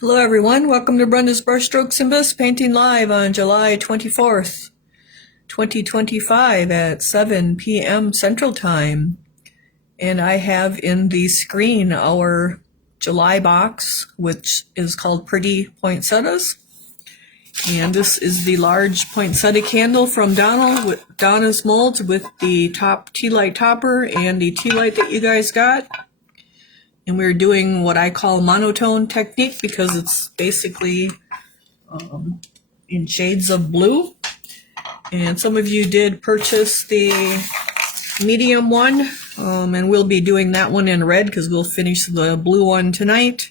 Hello everyone, welcome to Brenda's Brushstrokes and Bisque Painting Live on July 24th, 2025 at 7 p.m. Central Time. And I have in the screen our July box, which is called Pretty Poinsettias. And this is the large poinsettia candle from Donna's Molds with the top tea light topper and the tea light that you guys got. And we're doing what I call monotone technique because it's basically in shades of blue. And some of you did purchase the medium one, and we'll be doing that one in red because we'll finish the blue one tonight.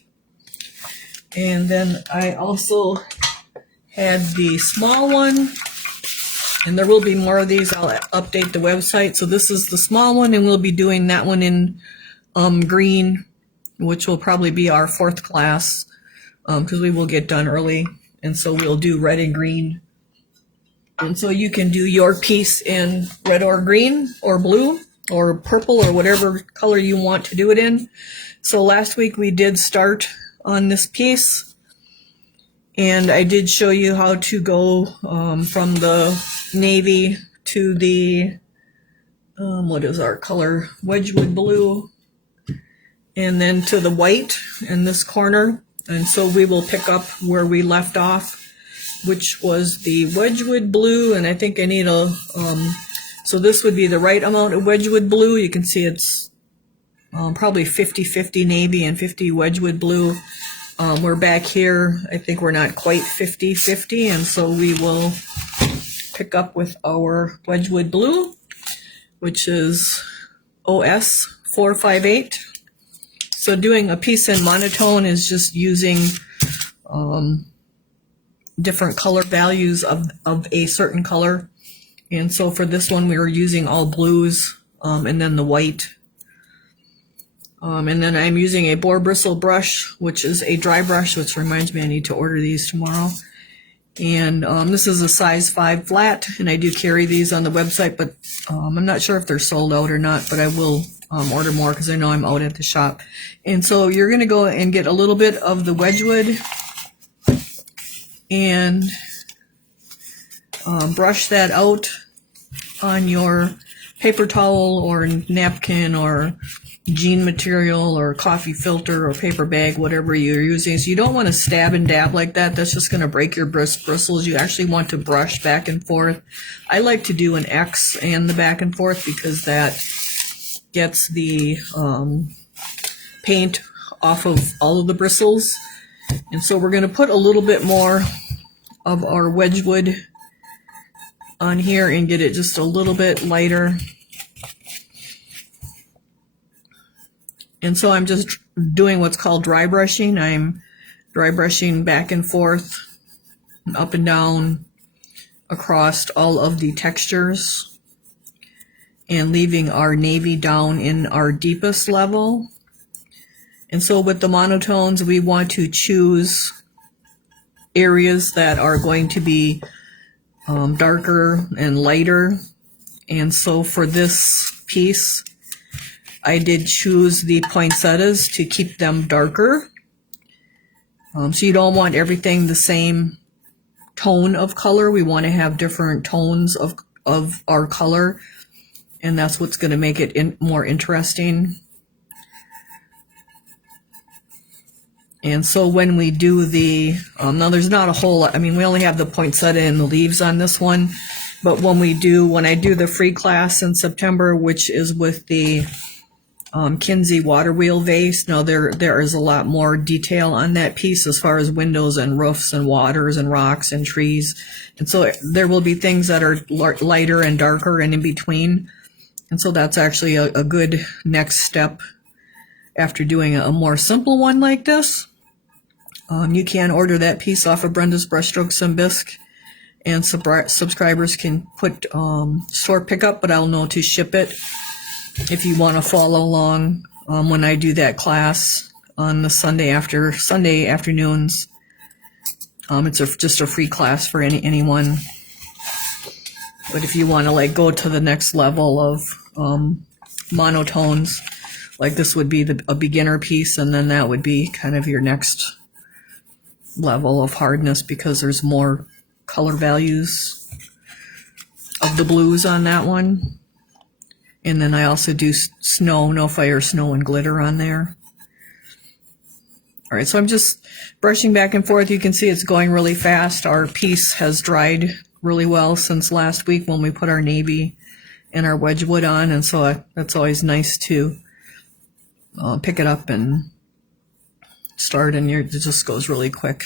And then I also had the small one, and there will be more of these. I'll update the website. So this is the small one, and we'll be doing that one in green, which will probably be our fourth class because we will get done early. And so we'll do red and green. And so you can do your piece in red or green or blue or purple or whatever color you want to do it in. So last week we did start on this piece. And I did show you how to go from the navy to the, what is our color? Wedgwood blue. And then to the white in this corner. And so we will pick up where we left off, which was the Wedgwood blue. And I think I need a, so this would be the right amount of Wedgwood blue. You can see it's probably 50-50 navy and 50 Wedgwood blue. We're back here. I think we're not quite 50-50. And so we will pick up with our Wedgwood blue, which is OS 458. So doing a piece in monotone is just using different color values of a certain color. And so for this one, we were using all blues and then the white. And then I'm using a boar bristle brush, which is a dry brush, which reminds me I need to order these tomorrow. And this is a size 5 flat, and I do carry these on the website, but I'm not sure if they're sold out or not, but I will order more because I know I'm out at the shop. And so you're going to go and get a little bit of the Wedgwood and brush that out on your paper towel or napkin or jean material or coffee filter or paper bag, whatever you're using. So you don't want to stab and dab like that. That's just going to break your bristles. You actually want to brush back and forth. I like to do an X and the back and forth because that gets the paint off of all of the bristles. And so we're going to put a little bit more of our Wedgwood on here and get it just a little bit lighter. And so I'm just doing what's called dry brushing. I'm dry brushing back and forth, up and down, across all of the textures, and leaving our navy down in our deepest level. And so with the monotones, we want to choose areas that are going to be darker and lighter. And so for this piece, I did choose the poinsettias to keep them darker. So you don't want everything the same tone of color. We want to have different tones of our color. And that's what's going to make it more interesting. And so when we do the, now there's not a whole lot, I mean, we only have the poinsettia and the leaves on this one. But when I do the free class in September, which is with the Kinsey water wheel vase, now there is a lot more detail on that piece as far as windows and roofs and waters and rocks and trees. And so there will be things that are lighter and darker and in between. And so that's actually a good next step after doing a more simple one like this. You can order that piece off of Brenda's Brushstrokes and Bisque, and subscribers can put store pickup, but I'll know to ship it if you want to follow along when I do that class on the Sunday afternoons. It's just a free class for anyone. But if you want to like go to the next level of monotones, like this would be a beginner piece, and then that would be kind of your next level of hardness because there's more color values of the blues on that one. And then I also do snow, no fire, snow, and glitter on there. All right, so I'm just brushing back and forth. You can see it's going really fast. Our piece has dried really well since last week when we put our navy and our Wedgwood on, and so that's always nice to pick it up and start, and it just goes really quick.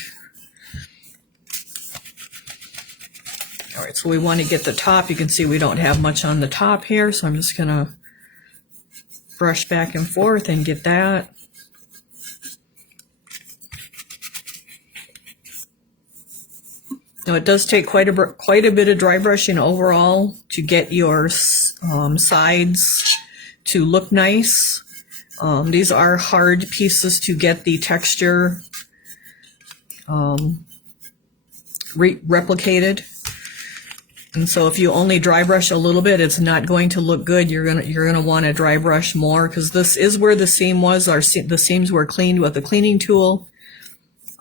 All right, so we want to get the top. You can see we don't have much on the top here, so I'm just gonna brush back and forth and get that. Now it does take quite a bit of dry brushing overall to get your sides to look nice. These are hard pieces to get the texture replicated, and so if you only dry brush a little bit, it's not going to look good. You're gonna want to dry brush more, because this is where the seam was. The seams were cleaned with a cleaning tool,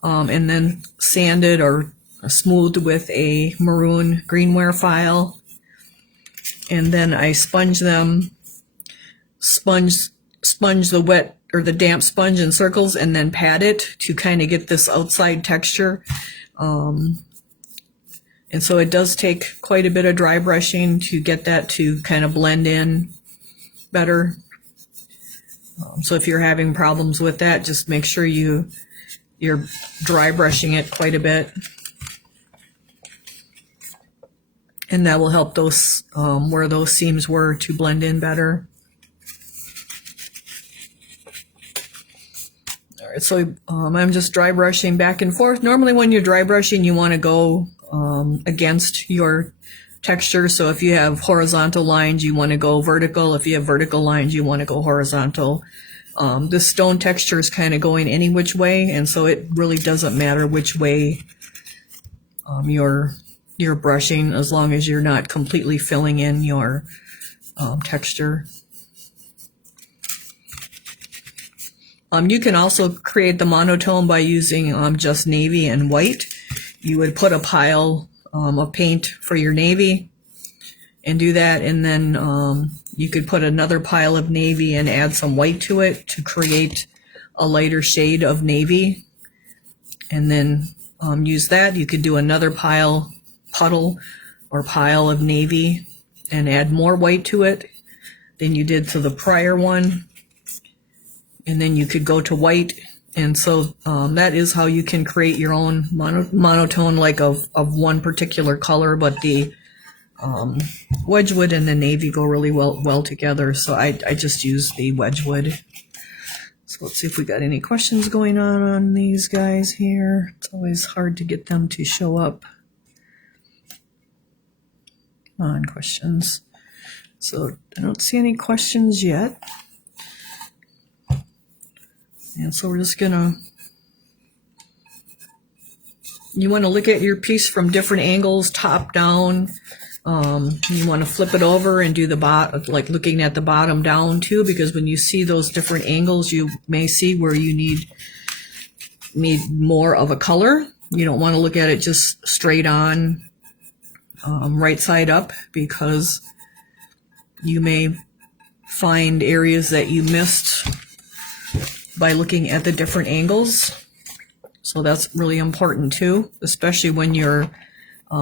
and then sanded or smoothed with a maroon greenware file, and then I sponge them, sponge the wet or the damp sponge in circles, and then pat it to kind of get this outside texture. And so it does take quite a bit of dry brushing to get that to kind of blend in better. So if you're having problems with that, just make sure you're dry brushing it quite a bit. And that will help those, where those seams were, to blend in better. All right, so I'm just dry brushing back and forth. Normally when you're dry brushing, you want to go against your texture. So if you have horizontal lines, you want to go vertical. If you have vertical lines, you want to go horizontal. This stone texture is kind of going any which way, and so it really doesn't matter which way you're brushing, as long as you're not completely filling in your texture. You can also create the monotone by using just navy and white. You would put a pile of paint for your navy and do that, and then you could put another pile of navy and add some white to it to create a lighter shade of navy, and then use that. You could do another puddle or pile of navy and add more white to it than you did to the prior one, and then you could go to white. And so that is how you can create your own monotone, like of one particular color, but the Wedgwood and the navy go really well together, so I just use the Wedgwood. So let's see if we got any questions going on these guys here. It's always hard to get them to show up. Come on, questions. So I don't see any questions yet. And so we're just gonna, you want to look at your piece from different angles, top down. You want to flip it over and do the bottom, like looking at the bottom down too, because when you see those different angles, you may see where you need more of a color. You don't want to look at it just straight on, right side up, because you may find areas that you missed by looking at the different angles. So that's really important too, especially when you're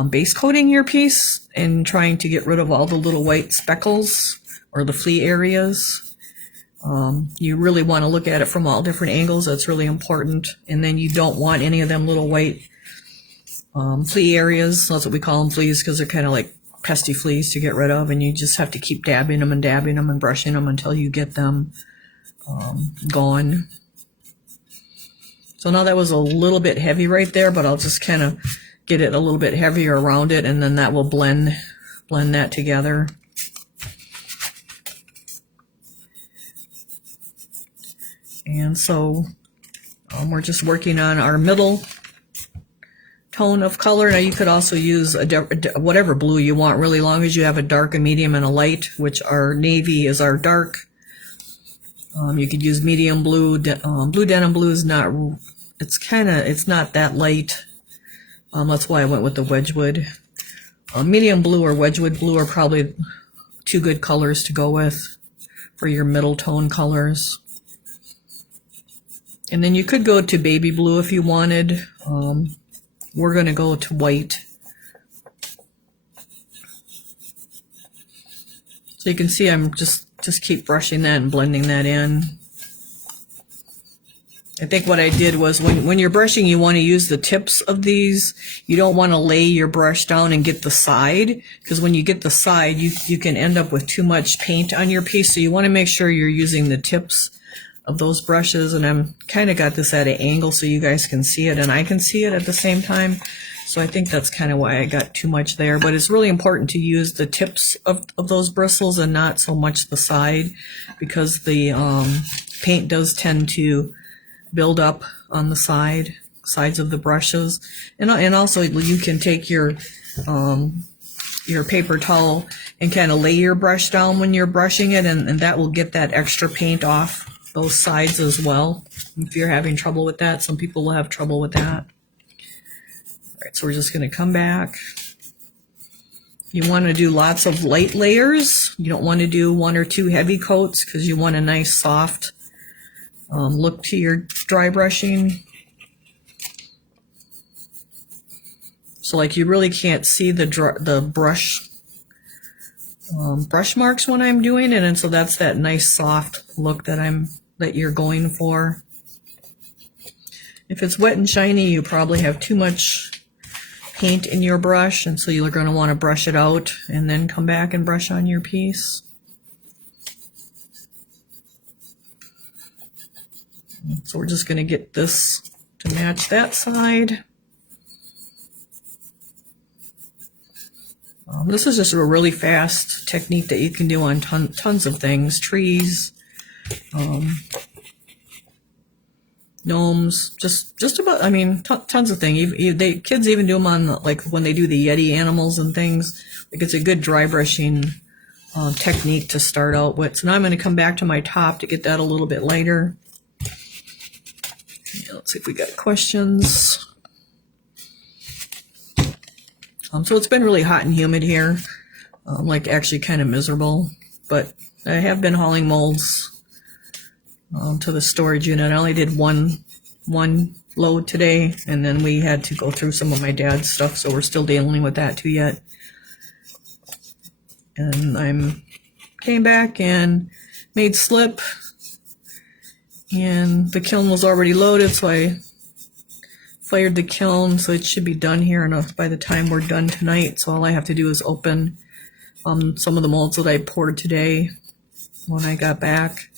base coating your piece and trying to get rid of all the little white speckles or the flea areas. You really want to look at it from all different angles. That's really important. And then you don't want any of them little white flea areas. That's what we call them, fleas, because they're kind of like pesky fleas to get rid of, and you just have to keep dabbing them and brushing them until you get them gone. So now that was a little bit heavy right there, but I'll just kind of get it a little bit heavier around it, and then that will blend that together. And so we're just working on our middle tone of color. Now you could also use whatever blue you want, really, long as you have a dark, a medium, and a light, which our navy is our dark. You could use medium blue. Blue denim blue is not it's not that light. That's why I went with the Wedgwood. Medium blue or Wedgwood blue are probably two good colors to go with for your middle tone colors. And then you could go to baby blue if you wanted. We're going to go to white. So you can see I'm just keep brushing that and blending that in. I think what I did was when you're brushing, you want to use the tips of these. You don't want to lay your brush down and get the side, because when you get the side, you can end up with too much paint on your piece. So you want to make sure you're using the tips of those brushes. And I'm kind of got this at an angle so you guys can see it and I can see it at the same time. So I think that's kind of why I got too much there. But it's really important to use the tips of those bristles and not so much the side, because the paint does tend to build up on the sides of the brushes. And also you can take your paper towel and kind of lay your brush down when you're brushing it, and that will get that extra paint off those sides as well. If you're having trouble with that, some people will have trouble with that. All right, so we're just going to come back. You want to do lots of light layers. You don't want to do one or two heavy coats, because you want a nice soft look to your dry brushing. So like you really can't see the brush marks when I'm doing it, and so that's that nice soft look that you're going for. If it's wet and shiny, you probably have too much paint in your brush, and so you're going to want to brush it out and then come back and brush on your piece. So we're just going to get this to match that side. This is just a really fast technique that you can do on tons of things, trees, gnomes, just about, I mean, tons of things. Kids even do them on, like when they do the Yeti animals and things. Like it's a good dry brushing technique to start out with. So now I'm going to come back to my top to get that a little bit lighter. Yeah, let's see if we got questions. So it's been really hot and humid here, like actually kind of miserable, but I have been hauling molds to the storage unit. I only did one load today, and then we had to go through some of my dad's stuff, so we're still dealing with that too yet. And I came back and made slip, and the kiln was already loaded, so I fired the kiln, so it should be done here by the time we're done tonight. So all I have to do is open some of the molds that I poured today when I got back,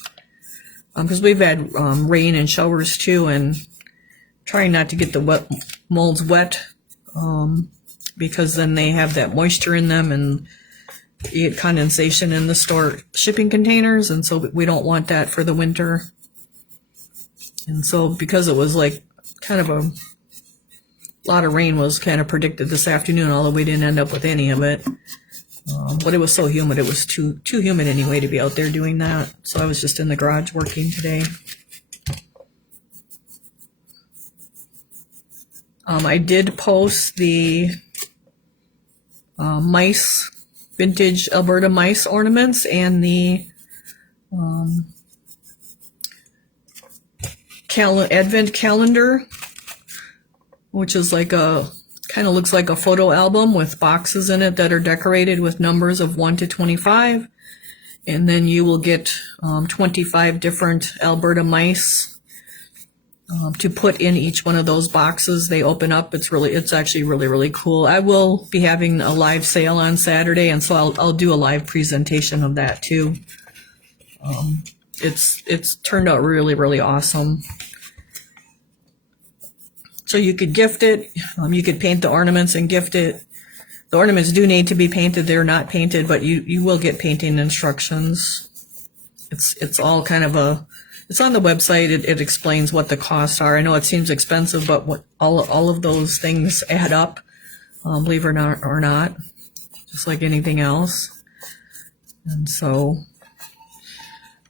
because we've had rain and showers too, and trying not to get the molds wet, because then they have that moisture in them and you get condensation in the store shipping containers, and so we don't want that for the winter. And so because it was like kind of a lot of rain was kind of predicted this afternoon, although we didn't end up with any of it. But it was so humid, it was too humid anyway to be out there doing that. So I was just in the garage working today. I did post the mice, vintage Alberta mice ornaments, and the advent calendar, which is like kind of looks like a photo album with boxes in it that are decorated with numbers of 1 to 25. And then you will get 25 different Alberta mice to put in each one of those boxes. They open up. It's actually really, really cool. I will be having a live sale on Saturday, and so I'll do a live presentation of that too. It's turned out really, really awesome. So you could gift it. You could paint the ornaments and gift it. The ornaments do need to be painted. They're not painted, but you will get painting instructions. It's all kind of it's on the website. It explains what the costs are. I know it seems expensive, but what all of those things add up, believe it or not, just like anything else. And so,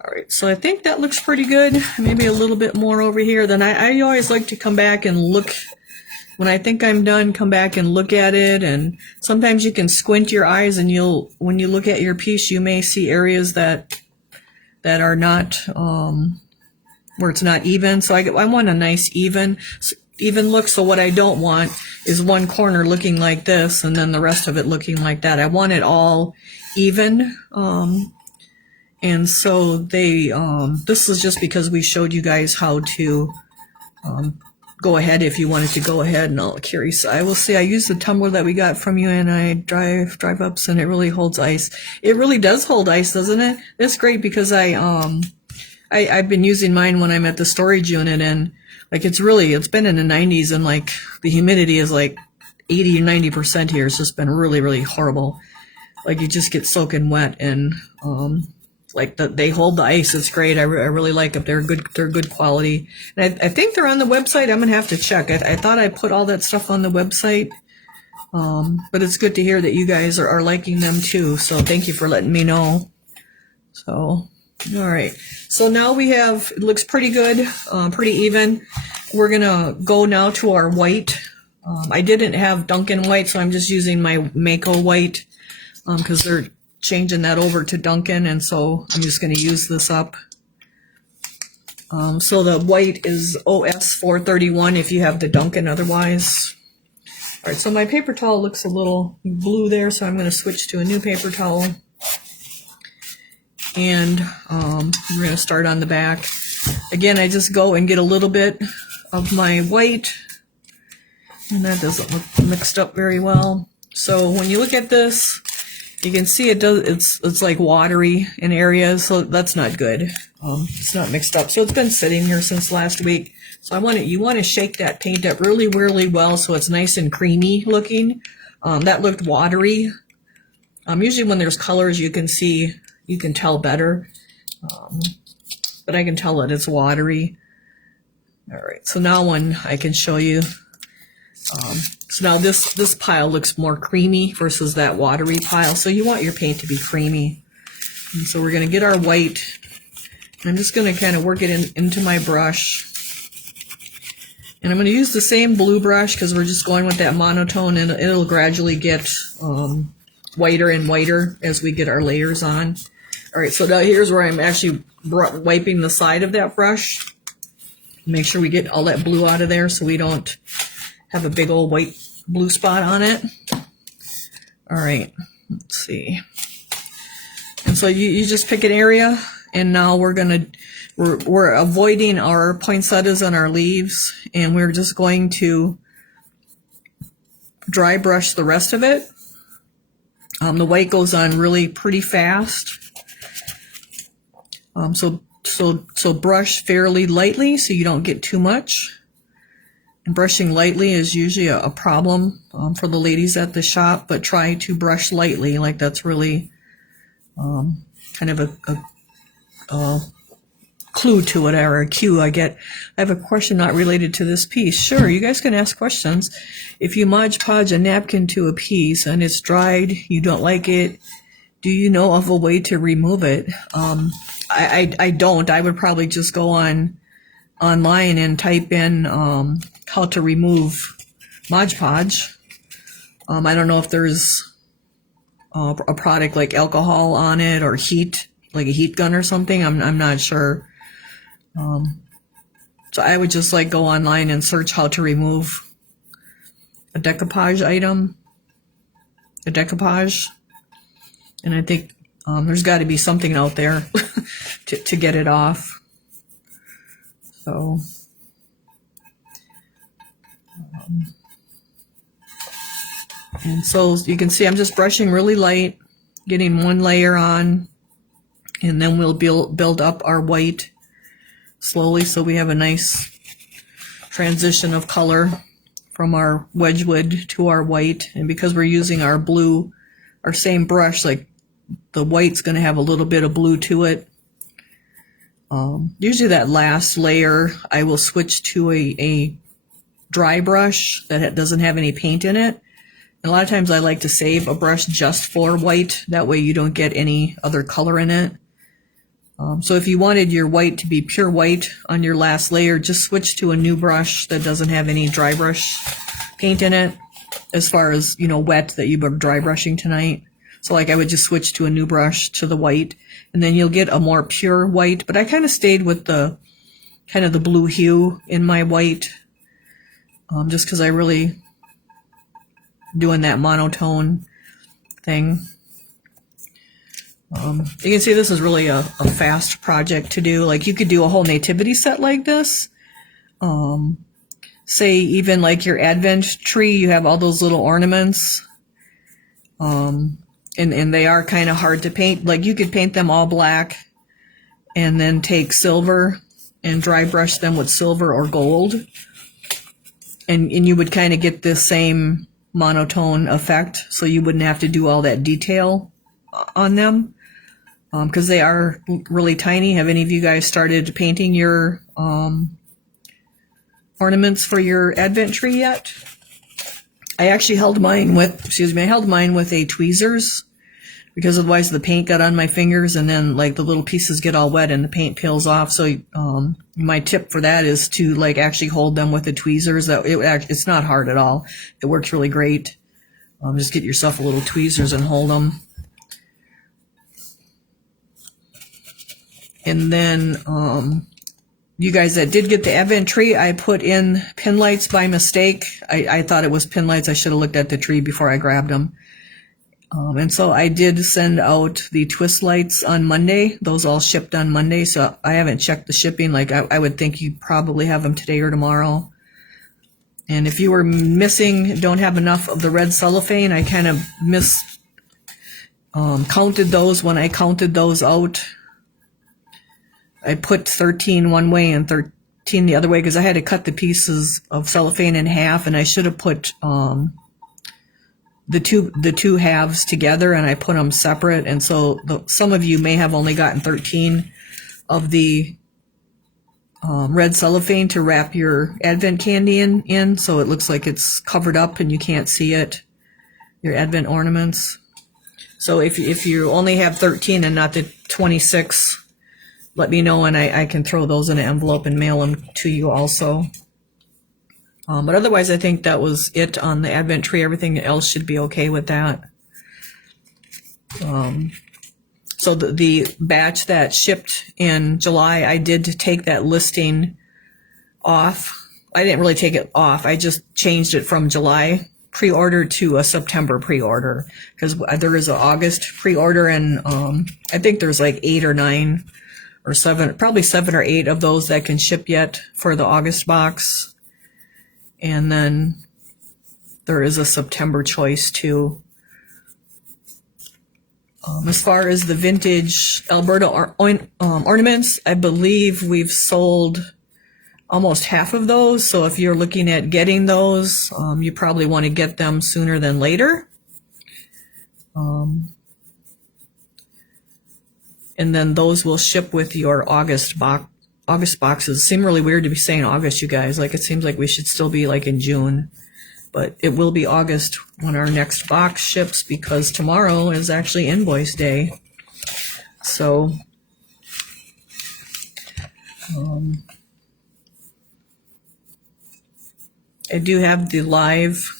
all right, so I think that looks pretty good. Maybe a little bit more over here. Then I always like to come back and look. When I think I'm done, come back and look at it. And sometimes you can squint your eyes, and when you look at your piece, you may see areas that are not, where it's not even. So I want a nice even look. So what I don't want is one corner looking like this and then the rest of it looking like that. I want it all even. And so this is just because we showed you guys how to go ahead if you wanted to go ahead. And I'll carry. So I will see. I use the tumbler that we got from you, and I drive ups, and it really holds ice. It really does hold ice, doesn't it? It's great because I've been using mine when I'm at the storage unit, and like it's been in the 90s, and like the humidity is like 80 or 90% here. It's just been really, really horrible. Like you just get soaking wet, and like they hold the ice. It's great. I really like them. They're good quality. And I think they're on the website. I'm gonna have to check. I thought I put all that stuff on the website, but it's good to hear that you guys are liking them too. So thank you for letting me know. So all right. So now it looks pretty good, pretty even. We're gonna go now to our white. I didn't have Dunkin' white, so I'm just using my Mako white because they're changing that over to Dunkin', and so I'm just going to use this up. So the white is OS 431 if you have the Dunkin', otherwise. All right, so my paper towel looks a little blue there, so I'm going to switch to a new paper towel. And we're going to start on the back. Again, I just go and get a little bit of my white, and that doesn't look mixed up very well. So when you look at this, you can see it's like watery in areas, so that's not good. It's not mixed up. So it's been sitting here since last week. So you want to shake that paint up really, really well so it's nice and creamy looking. That looked watery. Usually when there's colors, you can tell better. But I can tell that it's watery. All right, so now I can show you. So now this pile looks more creamy versus that watery pile. So you want your paint to be creamy. And so we're going to get our white. I'm just going to kind of work it into my brush. And I'm going to use the same blue brush because we're just going with that monotone, and it'll gradually get whiter and whiter as we get our layers on. All right, so now here's where I'm actually wiping the side of that brush. Make sure we get all that blue out of there so we don't have a big old white blue spot on it. All right, let's see. And so you just pick an area, and now we're avoiding our poinsettias and our leaves, and we're just going to dry brush the rest of it. The white goes on really pretty fast. So brush fairly lightly so you don't get too much. And brushing lightly is usually a problem for the ladies at the shop, but try to brush lightly. Like that's really kind of a clue to it, or a cue. I have a question not related to this piece. Sure, you guys can ask questions. If you Mod Podge a napkin to a piece and it's dried, you don't like it, do you know of a way to remove it? I don't. I would probably just go online and type in how to remove Mod Podge. I don't know if there's a product like alcohol on it or heat, like a heat gun or something. I'm not sure. So I would just like go online and search how to remove a decoupage item, a decoupage. And I think there's got to be something out there to get it off. So, and so you can see I'm just brushing really light, getting one layer on, and then we'll build up our white slowly so we have a nice transition of color from our Wedgwood to our white. And because we're using our blue, our same brush, like the white's going to have a little bit of blue to it. Usually that last layer, I will switch to a dry brush that doesn't have any paint in it. And a lot of times I like to save a brush just for white. That way you don't get any other color in it. So if you wanted your white to be pure white on your last layer, just switch to a new brush that doesn't have any dry brush paint in it, as far as, you know, wet that you were dry brushing tonight. So like I would just switch to a new brush to the white, and then you'll get a more pure white. But I kind of stayed with the kind of the blue hue in my white, just because I really doing that monotone thing. You can see this is really a fast project to do. Like you could do a whole nativity set like this. Say even like your Advent tree, you have all those little ornaments. And they are kind of hard to paint. Like you could paint them all black and then take silver and dry brush them with silver or gold. And you would kind of get this same monotone effect. So you wouldn't have to do all that detail on them. Because they are really tiny. Have any of you guys started painting your ornaments for your Advent tree yet? I actually held mine with, a tweezers, because otherwise the paint got on my fingers and then like the little pieces get all wet and the paint peels off. So my tip for that is to like actually hold them with the tweezers. It's not hard at all. It works really great. Just get yourself a little tweezers and hold them. And then, you guys that did get the Advent tree, I put in pin lights by mistake. I thought it was pin lights. I should have looked at the tree before I grabbed them. And so I did send out the twist lights on Monday. Those all shipped on Monday. So I haven't checked the shipping. Like I would think you probably have them today or tomorrow. And if you were don't have enough of the red cellophane, I kind of counted those when I counted those out. I put 13 one way and 13 the other way because I had to cut the pieces of cellophane in half, and I should have put the two halves together, and I put them separate. And so some of you may have only gotten 13 of the red cellophane to wrap your Advent candy in, so it looks like it's covered up and you can't see it, your Advent ornaments. So if you only have 13 and not the 26, let me know, and I can throw those in an envelope and mail them to you also. But otherwise, I think that was it on the Advent tree. Everything else should be okay with that. So the batch that shipped in July, I did take that listing off. I didn't really take it off. I just changed it from July pre-order to a September pre-order, because there is an August pre-order, and I think there's like 8 or 9 or 7, probably 7 or 8 of those that can ship yet for the August box. And then there is a September choice too. As far as the vintage Alberta ornaments, I believe we've sold almost half of those. So if you're looking at getting those, you probably want to get them sooner than later. And then those will ship with your August boxes. Seem really weird to be saying August, you guys. Like it seems like we should still be like in June. But it will be August when our next box ships, because tomorrow is actually invoice day. So I do have the live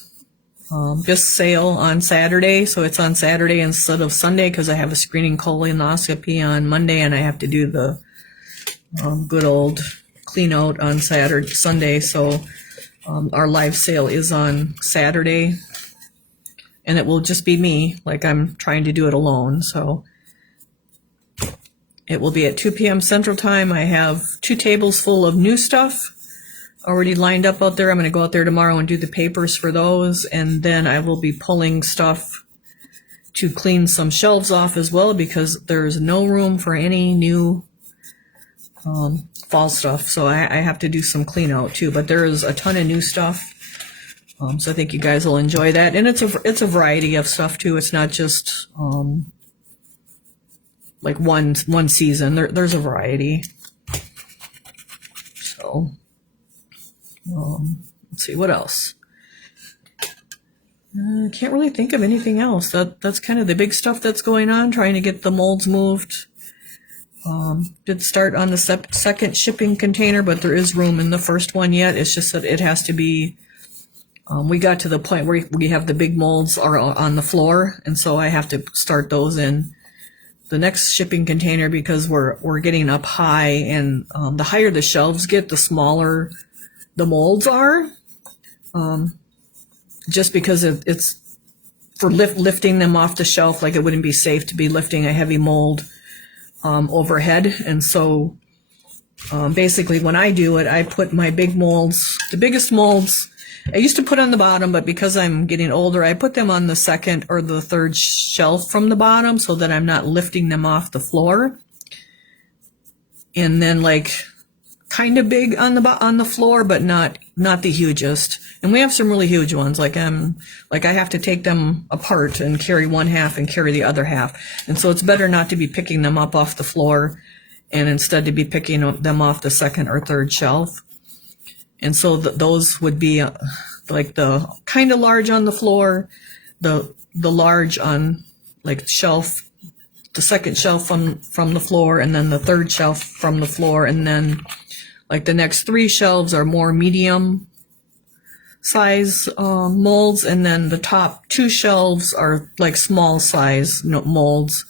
bisque sale on Saturday, so it's on Saturday instead of Sunday because I have a screening colonoscopy on Monday and I have to do the good old clean out on Sunday. So our live sale is on Saturday, and it will just be me, like I'm trying to do it alone. So it will be at 2 p.m. Central Time. I have 2 tables full of new stuff already lined up out there. I'm going to go out there tomorrow and do the papers for those, and then I will be pulling stuff to clean some shelves off as well, because there's no room for any new fall stuff. So I have to do some clean out too, but there is a ton of new stuff. So I think you guys will enjoy that, and it's a variety of stuff too. It's not just like one season. There's a variety. So let's see what else. I can't really think of anything else. That's kind of the big stuff that's going on, trying to get the molds moved. Did start on the second shipping container, but there is room in the first one yet. It's just that it has to be, we got to the point where we have the big molds are on the floor, and so I have to start those in the next shipping container because we're getting up high, and the higher the shelves get, the smaller the molds are. Just because it's for lifting them off the shelf, like it wouldn't be safe to be lifting a heavy mold overhead. And so basically when I do it, I put my big molds, the biggest molds, I used to put on the bottom, but because I'm getting older, I put them on the second or the third shelf from the bottom so that I'm not lifting them off the floor. And then like kind of big on the floor, but not the hugest. And we have some really huge ones. Like I have to take them apart and carry one half and carry the other half. And so it's better not to be picking them up off the floor and instead to be picking them off the second or third shelf. And so those would be like the kind of large on the floor, the large on like shelf, the second shelf from the floor, and then the third shelf from the floor, and then like the next three shelves are more medium size molds, and then the top two shelves are like small size molds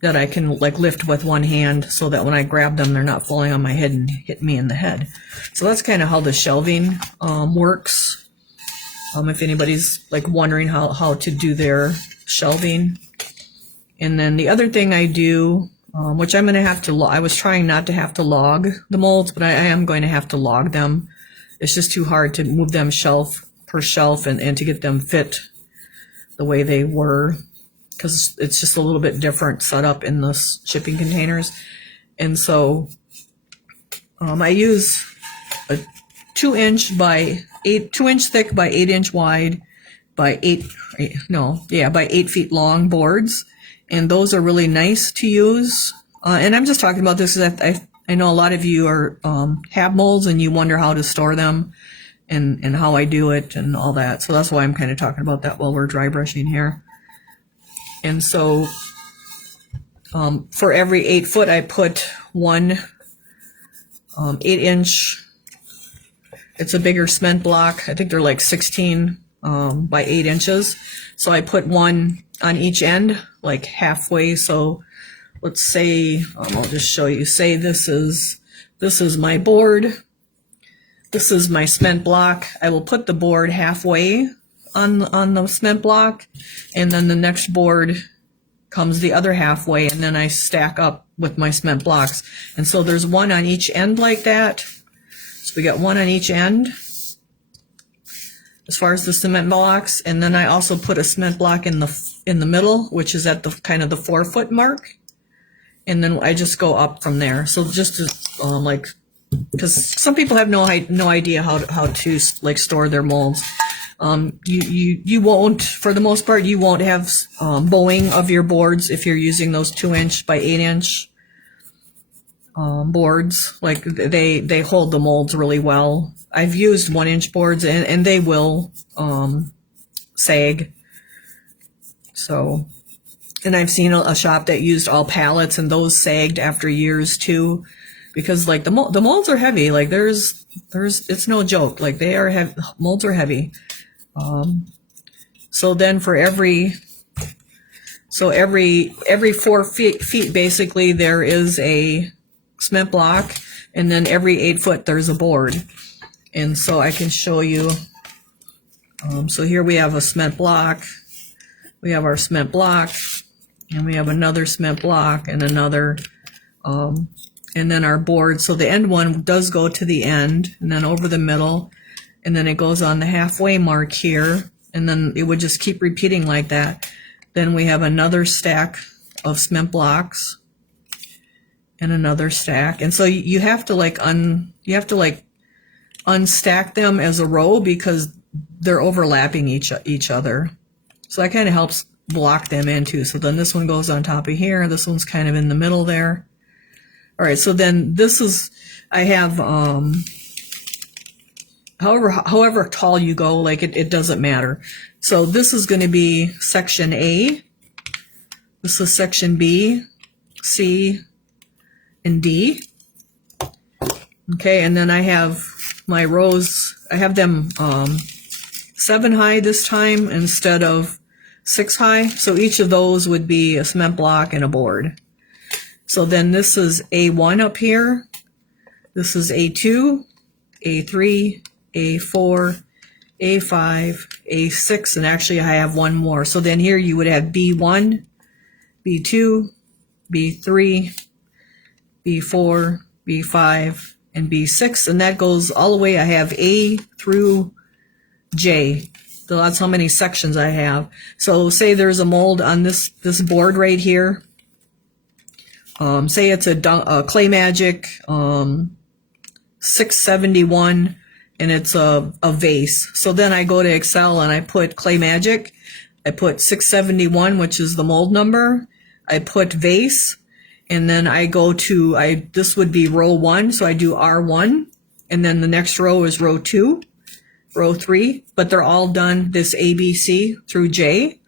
that I can like lift with one hand so that when I grab them, they're not falling on my head and hit me in the head. So that's kind of how the shelving works. If anybody's like wondering how to do their shelving. And then the other thing I do, which I'm going to have to, I was trying not to have to log the molds, but I am going to have to log them. It's just too hard to move them shelf per shelf and to get them fit the way they were, because it's just a little bit different setup in the shipping containers. And so I use a 2-inch thick by 8-inch wide by 8 feet long boards. And those are really nice to use. And I'm just talking about this because I know a lot of you are have molds and you wonder how to store them and how I do it and all that. So that's why I'm kind of talking about that while we're dry brushing here. And so for every 8 foot, I put one 8-inch. It's a bigger cement block. I think they're like 16 by 8 inches. So I put one on each end, like halfway. So let's say, I'll just show you, say this is my board. This is my cement block. I will put the board halfway on the cement block, and then the next board comes the other halfway, and then I stack up with my cement blocks. And so there's one on each end like that. So we got one on each end as far as the cement blocks, and then I also put a cement block in the middle, which is at the kind of the 4 foot mark, and then I just go up from there. So just to like, because some people have no idea how to like store their molds. You won't, for the most part, you won't have bowing of your boards if you're using those 2-inch by 8-inch boards. Like they hold the molds really well. I've used 1-inch boards and they will sag. So, and I've seen a shop that used all pallets and those sagged after years too, because like the molds are heavy. Like there's it's no joke. Like they are heavy. Molds are heavy. So then for every 4 feet basically there is a cement block, and then every 8 foot there's a board. And so I can show you, so here we have a cement block, we have our cement block, and we have another cement block and another, and then our board. So the end one does go to the end and then over the middle, and then it goes on the halfway mark here, and then it would just keep repeating like that. Then we have another stack of cement blocks and another stack. And so you have to like unstack them as a row because they're overlapping each other. So that kind of helps block them in too. So then this one goes on top of here. This one's kind of in the middle there. All right, so then this is, I have, however tall you go, like it doesn't matter. So this is going to be section A. This is section B. C, and D. Okay, and then I have my rows, I have them 7 high this time instead of 6 high. So each of those would be a cement block and a board. So then this is A1 up here. This is A2, A3, A4, A5, A6, and actually I have one more. So then here you would have B1, B2, B3, B4, B5, and B6, and that goes all the way. I have A through J. So that's how many sections I have. So say there's a mold on this board right here. Say it's a Clay Magic 671, and it's a vase. So then I go to Excel and I put Clay Magic. I put 671, which is the mold number. I put vase. And then I go to, this would be row 1, so I do R1, and then the next row is row 2, row 3, but they're all done this A, B, C through J,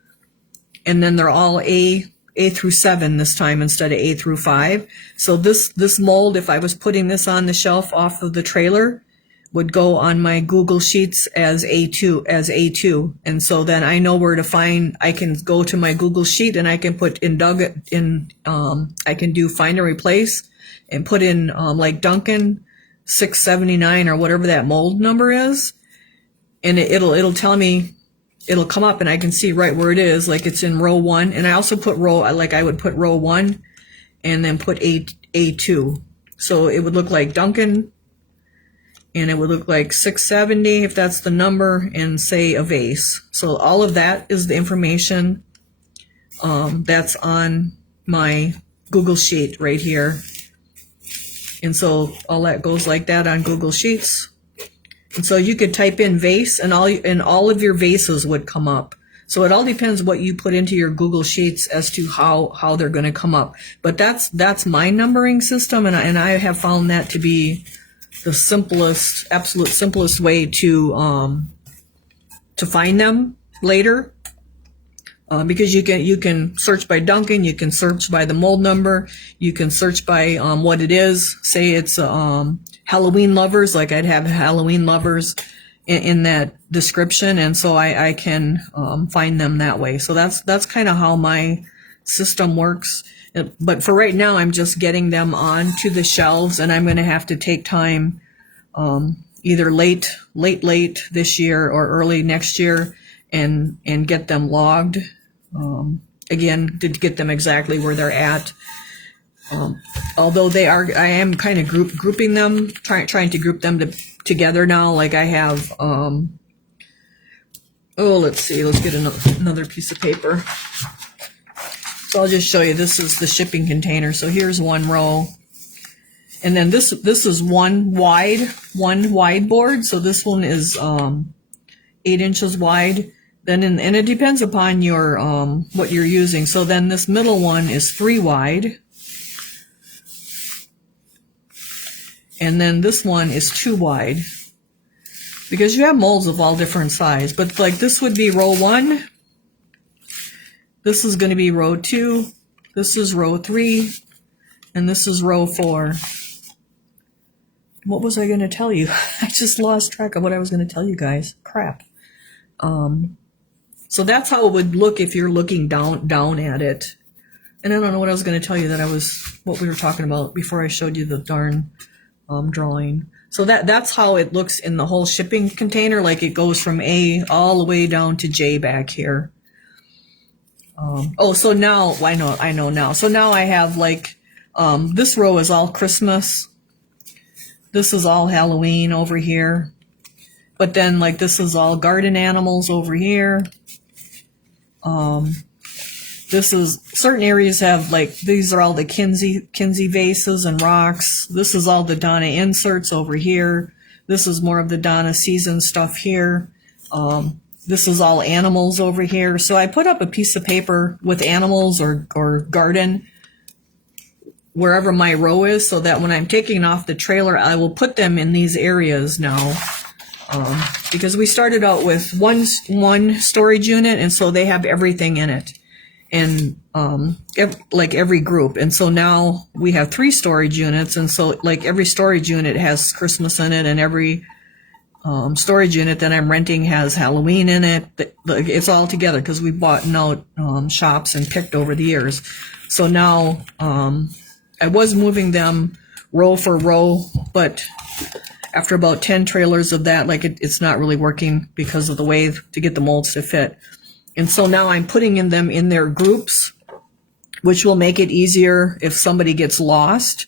and then they're all A through 7 this time instead of A through 5. So this mold, if I was putting this on the shelf off of the trailer, would go on my Google Sheets as A2, and so then I know where to find. I can go to my Google Sheet and I can put I can do find and replace and put in like Duncan 679 or whatever that mold number is, and it'll tell me, it'll come up and I can see right where it is, like it's in row 1. And I also put I would put row 1 and then put A2, so it would look like Duncan. And it would look like 670 if that's the number, and say a vase. So all of that is the information that's on my Google Sheet right here. And so all that goes like that on Google Sheets. And so you could type in vase and all of your vases would come up. So it all depends what you put into your Google Sheets as to how they're going to come up. But that's my numbering system, and I have found that to be the simplest, absolute simplest way to find them later, because you can search by Duncan, you can search by the mold number, you can search by what it is. Say it's Halloween lovers, like I'd have Halloween lovers in that description, and so I can find them that way. So that's kind of how my system works. But for right now, I'm just getting them onto the shelves, and I'm going to have to take time, either late this year or early next year, and get them logged, again, to get them exactly where they're at. Although I am kind of grouping them, trying to group them together now. Like I have, let's see, let's get another piece of paper. So I'll just show you, this is the shipping container. So here's one row. And then this is one wide board. So this one is 8 inches wide. Then and it depends upon your what you're using. So then this middle one is 3 wide. And then this one is 2 wide. Because you have molds of all different size. But like this would be row 1. This is going to be row 2, this is row 3, and this is row 4. What was I going to tell you? I just lost track of what I was going to tell you guys. Crap. So that's how it would look if you're looking down at it. And I don't know what I was going to tell you what we were talking about before I showed you the darn drawing. So that's how it looks in the whole shipping container, like it goes from A all the way down to J back here. So now, I know now. So now I have like, this row is all Christmas. This is all Halloween over here. But then like this is all garden animals over here. This is, certain areas have like, these are all the Kinsey vases and rocks. This is all the Donna inserts over here. This is more of the Donna season stuff here. This is all animals over here. So I put up a piece of paper with animals or garden wherever my row is, so that when I'm taking off the trailer, I will put them in these areas now. Because we started out with one storage unit, and so they have everything in it. And like every group. And so now we have 3 storage units. And so like every storage unit has Christmas in it, and every storage unit that I'm renting has Halloween in it. It's all together because we bought out shops and picked over the years. So now I was moving them row for row, but after about 10 trailers of that, like it's not really working because of the way to get the molds to fit. And so now I'm putting them in their groups, which will make it easier if somebody gets lost,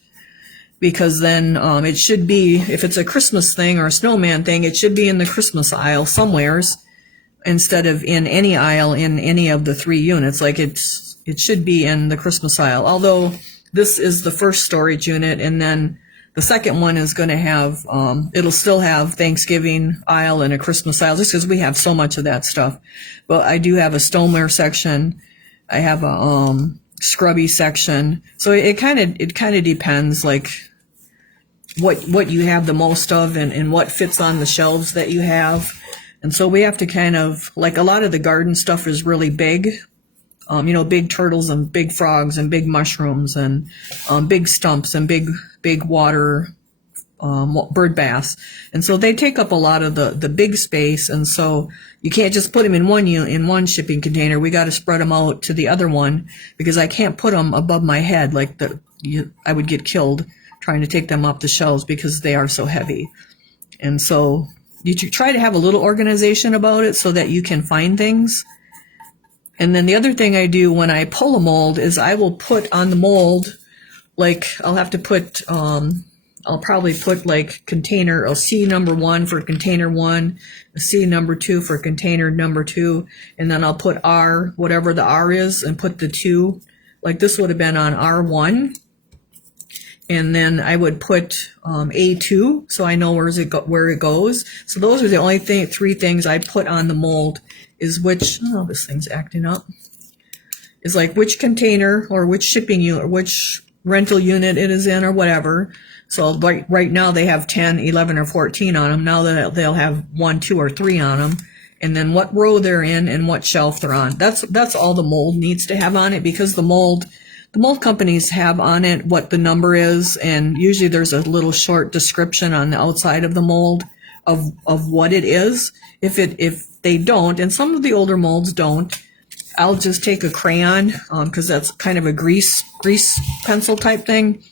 because then it should be, if it's a Christmas thing or a snowman thing, it should be in the Christmas aisle somewheres instead of in any aisle in any of the 3 units. Like it should be in the Christmas aisle, although this is the first storage unit, and then the second one is going to have, it'll still have Thanksgiving aisle and a Christmas aisle, just because we have so much of that stuff. But I do have a stoneware section. I have a scrubby section. So it kind of depends, like what you have the most of and what fits on the shelves that you have. And so we have to kind of, like, a lot of the garden stuff is really big. Big turtles and big frogs and big mushrooms and big stumps and big water bird bass. And so they take up a lot of the big space. And so you can't just put them in one shipping container. We got to spread them out to the other one, because I can't put them above my head. Like I would get killed trying to take them off the shelves because they are so heavy. And so you try to have a little organization about it so that you can find things. And then the other thing I do when I pull a mold is I will put on the mold, like I'll have to put, I'll probably put like container, a C number 1 for container 1, a C number 2 for container number 2, and then I'll put R, whatever the R is, and put the 2. Like this would have been on R1. And then I would put A2, so I know where it goes. So those are the only 3 things I put on the mold, is which, oh, this thing's acting up, is like which container or which shipping unit or which rental unit it is in or whatever. So right now they have 10, 11, or 14 on them. Now that they'll have 1, 2, or 3 on them. And then what row they're in and what shelf they're on. That's all the mold needs to have on it, because the mold companies have on it what the number is, and usually there's a little short description on the outside of the mold of what it is. If they don't, and some of the older molds don't, I'll just take a crayon, because that's kind of a grease pencil type thing,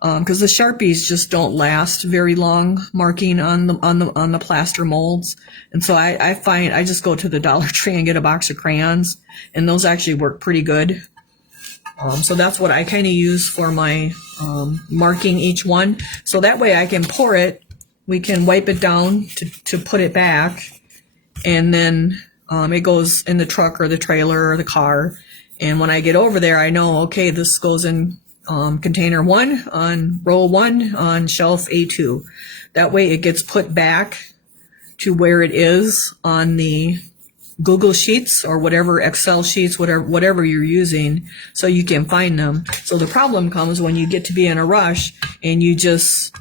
because the Sharpies just don't last very long marking on the plaster molds. And so I find I just go to the Dollar Tree and get a box of crayons, and those actually work pretty good. So that's what I kind of use for my marking each one. So that way I can pour it, we can wipe it down to put it back, and then it goes in the truck or the trailer or the car. And when I get over there, I know, okay, this goes in container 1 on row 1 on shelf A2. That way it gets put back to where it is on the Google Sheets or whatever, Excel sheets, whatever you're using, so you can find them. So the problem comes when you get to be in a rush and you just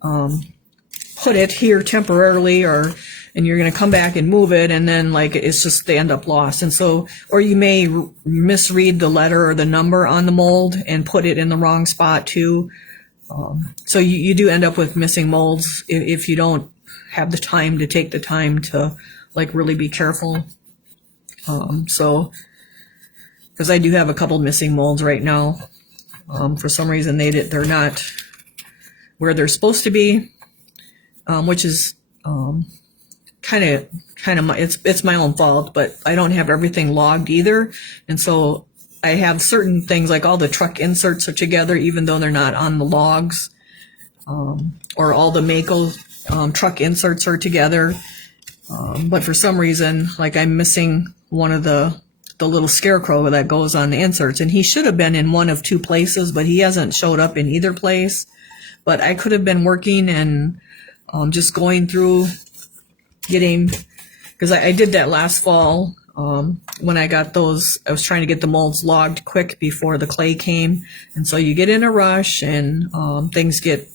put it here temporarily, and you're going to come back and move it, and then like it's just, they end up lost. And so, or you may misread the letter or the number on the mold and put it in the wrong spot too. So you do end up with missing molds if you don't have the time to take the time to like really be careful. So, because I do have a couple missing molds right now. For some reason they're not where they're supposed to be, which is kind of it's my own fault, but I don't have everything logged either. And so I have certain things, like all the truck inserts are together even though they're not on the logs, or all the Mako truck inserts are together. But for some reason, like I'm missing one of the little scarecrow that goes on the inserts, and he should have been in one of 2 places, but he hasn't showed up in either place. But I could have been working and just going through getting, because I did that last fall when I got those. I was trying to get the molds logged quick before the clay came, and so you get in a rush and things get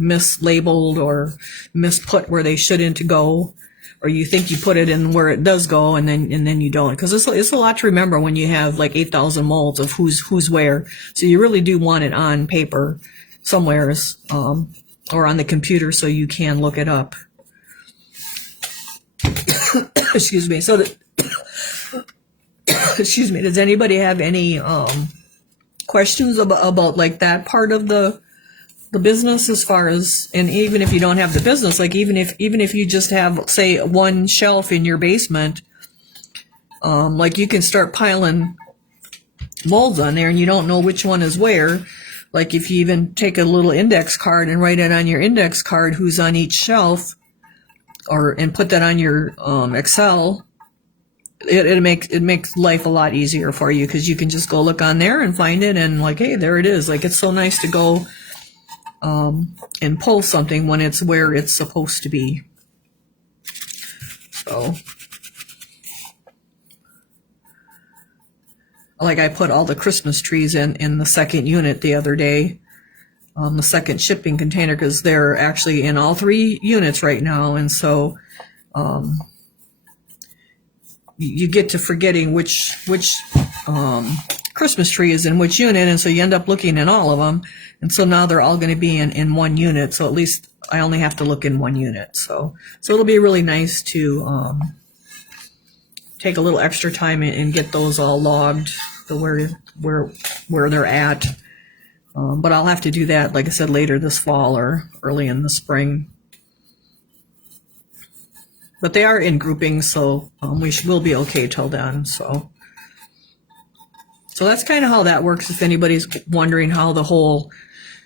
mislabeled or misput where they shouldn't go. or you think you put it in where it does go, and then you don't, because it's a lot to remember when you have like 8,000 molds of who's where. So you really do want it on paper somewheres, or on the computer so you can look it up. Excuse me. So excuse me. Does anybody have any questions about like that part of the business, as far as, and even if you don't have the business, like even if you just have, say, one shelf in your basement, like you can start piling molds on there and you don't know which one is where. Like if you even take a little index card and write it on your index card who's on each shelf, and put that on your Excel, it makes life a lot easier for you, because you can just go look on there and find it, and like, hey, there it is. Like, it's so nice to go and pull something when it's where it's supposed to be. So, like, I put all the Christmas trees in the second unit the other day, the second shipping container, because they're actually in all 3 units right now, and so you get to forgetting which Christmas tree is in which unit, and so you end up looking in all of them, and so now they're all going to be in one unit, so at least I only have to look in one unit. So it'll be really nice to take a little extra time and get those all logged, where they're at. But I'll have to do that, like I said, later this fall or early in the spring. But they are in groupings, so we'll be okay till then. So that's kind of how that works, if anybody's wondering how the whole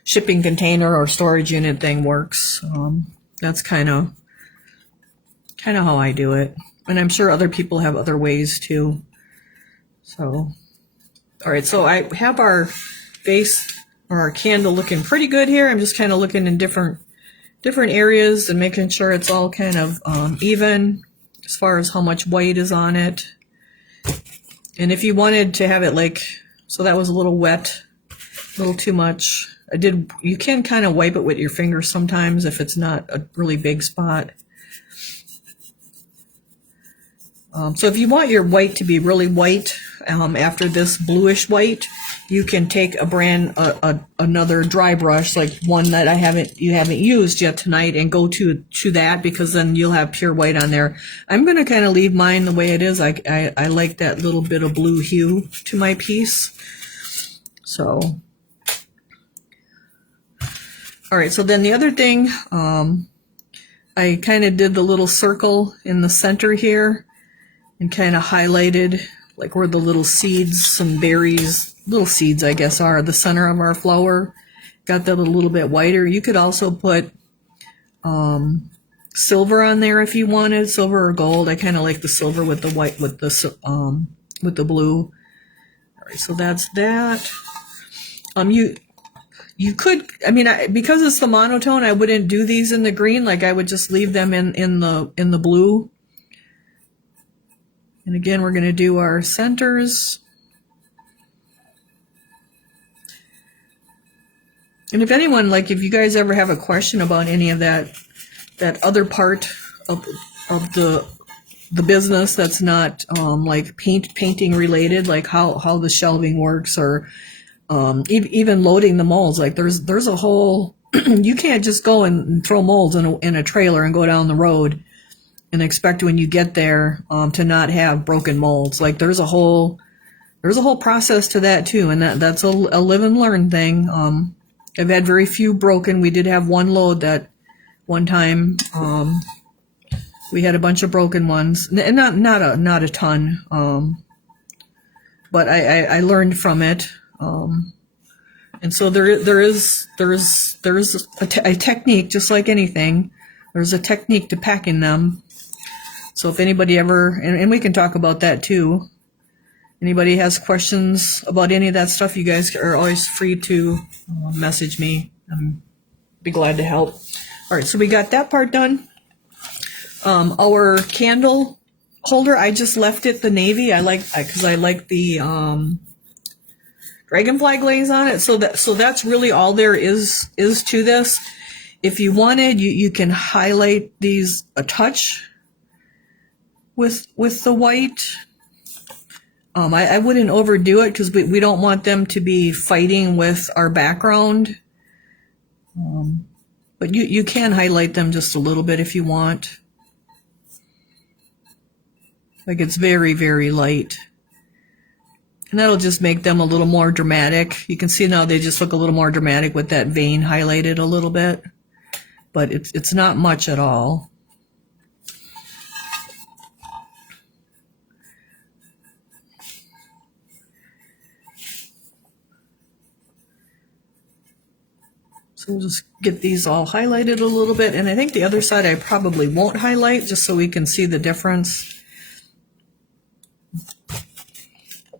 shipping container or storage unit thing works. That's kind of how I do it. And I'm sure other people have other ways too. So, all right, so I have our base, or our candle, looking pretty good here. I'm just kind of looking in different areas and making sure it's all kind of even as far as how much white is on it. And if you wanted to have it like, so that was a little wet, a little too much. You can kind of wipe it with your fingers sometimes if it's not a really big spot. So if you want your white to be really white, after this bluish white, you can take another dry brush, like one that you haven't used yet tonight, and go to that, because then you'll have pure white on there. I'm going to kind of leave mine the way it is. I like that little bit of blue hue to my piece. So, all right. So then the other thing, I kind of did the little circle in the center here, and kind of highlighted like where the little seeds, some berries, little seeds I guess, are the center of our flower. Got that a little bit whiter. You could also put silver on there if you wanted, silver or gold. I kind of like the silver with the white, with the blue. All right, so that's that. You could, I mean, because it's the monotone, I wouldn't do these in the green. Like, I would just leave them in the blue. And again, we're going to do our centers. And if anyone, like, if you guys ever have a question about any of that other part of the business that's not like painting related, like how the shelving works, or even loading the molds, like there's a whole you can't just go and throw molds in a trailer and go down the road and expect when you get there to not have broken molds. Like, there's a whole process to that too, and that's a live and learn thing. I've had very few broken. We did have one load that one time we had a bunch of broken ones, and not a ton, but I learned from it. And so there is a technique, just like anything. There's a technique to packing them. So if anybody ever, and we can talk about that too. Anybody has questions about any of that stuff, you guys are always free to message me. Be glad to help. All right, so we got that part done. Our candle holder, I just left it the navy. Because I like the dragonfly glaze on it. So that's really all there is to this. If you wanted, you can highlight these a touch. with the white. I wouldn't overdo it because we don't want them to be fighting with our background. But you can highlight them just a little bit if you want. Like it's very, very light. And that'll just make them a little more dramatic. You can see now they just look a little more dramatic with that vein highlighted a little bit. But it's not much at all. So we'll just get these all highlighted a little bit. And I think the other side I probably won't highlight just so we can see the difference.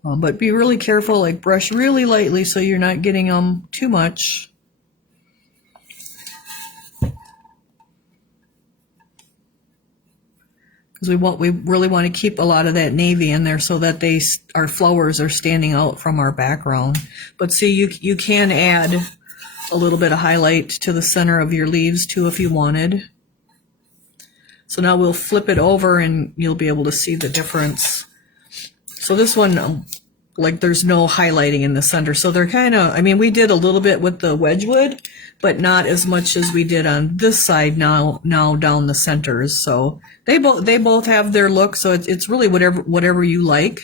But be really careful, like brush really lightly so you're not getting them too much. Because we really want to keep a lot of that navy in there so that our flowers are standing out from our background. But see, you can add a little bit of highlight to the center of your leaves too if you wanted. So now we'll flip it over and you'll be able to see the difference. So this one, like there's no highlighting in the center. So they're kind of, I mean, we did a little bit with the Wedgwood, but not as much as we did on this side now down the centers. So they both have their look. So it's really whatever you like.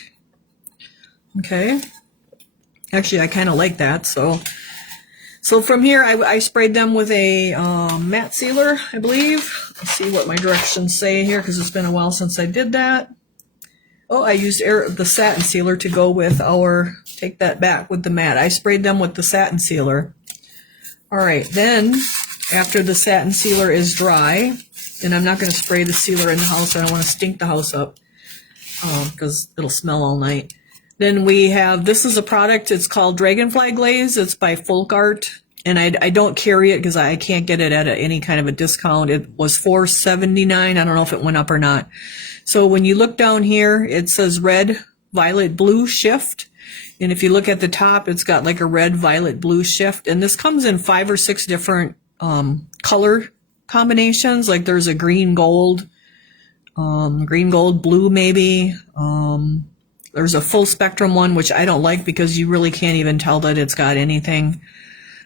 Okay. Actually, I kind of like that. So from here, I sprayed them with a matte sealer, I believe. Let's see what my directions say here because it's been a while since I did that. Oh, I used the satin sealer to go with take that back with the matte. I sprayed them with the satin sealer. All right, then after the satin sealer is dry, and I'm not going to spray the sealer in the house. I don't want to stink the house up because it'll smell all night. Then we have, this is a product, it's called Dragonfly Glaze. It's by Folk Art, and I don't carry it because I can't get it at any kind of a discount. It was $4.79. I don't know if it went up or not. So when you look down here, it says red, violet, blue shift. And if you look at the top, it's got like a red, violet, blue shift. And this comes in 5 or 6 different color combinations. Like there's a green, gold, blue maybe. There's a full spectrum one, which I don't like because you really can't even tell that it's got anything.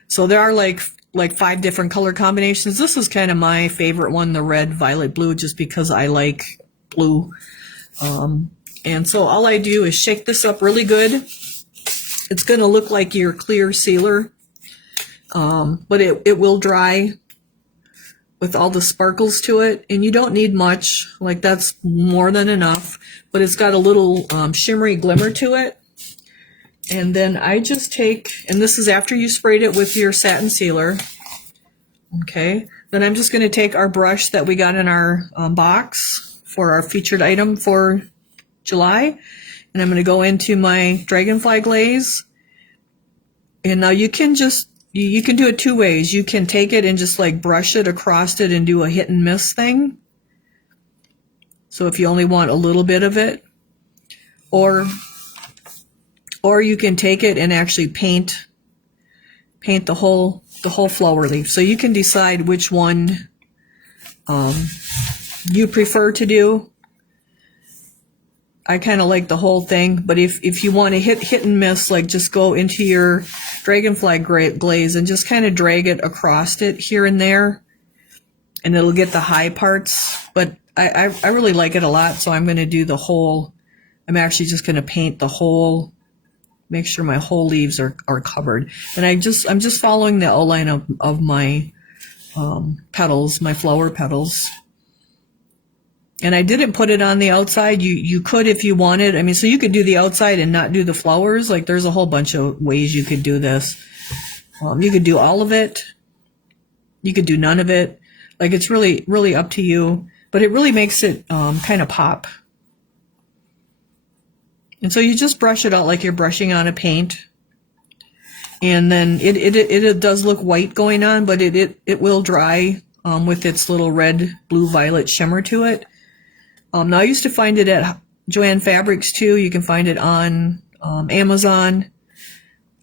So there are like 5 different color combinations. This is kind of my favorite one, the red, violet, blue, just because I like blue. And so all I do is shake this up really good. It's going to look like your clear sealer, but it will dry with all the sparkles to it. And you don't need much, like that's more than enough, but it's got a little shimmery glimmer to it. And then I just take, and this is after you sprayed it with your satin sealer. Okay, then I'm just going to take our brush that we got in our box for our featured item for July, and I'm going to go into my Dragonfly Glaze. And now you can just, you can do it 2 ways. You can take it and just like brush it across it and do a hit and miss thing. So if you only want a little bit of it, or you can take it and actually paint the whole flower leaf. So you can decide which one you prefer to do. I kind of like the whole thing, but if you want to hit and miss, like just go into your Dragonfly Glaze and just kind of drag it across it here and there, and it'll get the high parts. But I really like it a lot, so I'm going to do the whole, I'm actually just going to paint the whole, make sure my whole leaves are covered. And I'm just following the outline of my petals, my flower petals. And I didn't put it on the outside. You could if you wanted. I mean, so you could do the outside and not do the flowers. Like there's a whole bunch of ways you could do this. You could do all of it. You could do none of it. Like it's really, really up to you. But it really makes it kind of pop. And so you just brush it out like you're brushing on a paint. And then it does look white going on, but it will dry with its little red, blue, violet shimmer to it. Now I used to find it at Joann Fabrics too. You can find it on Amazon.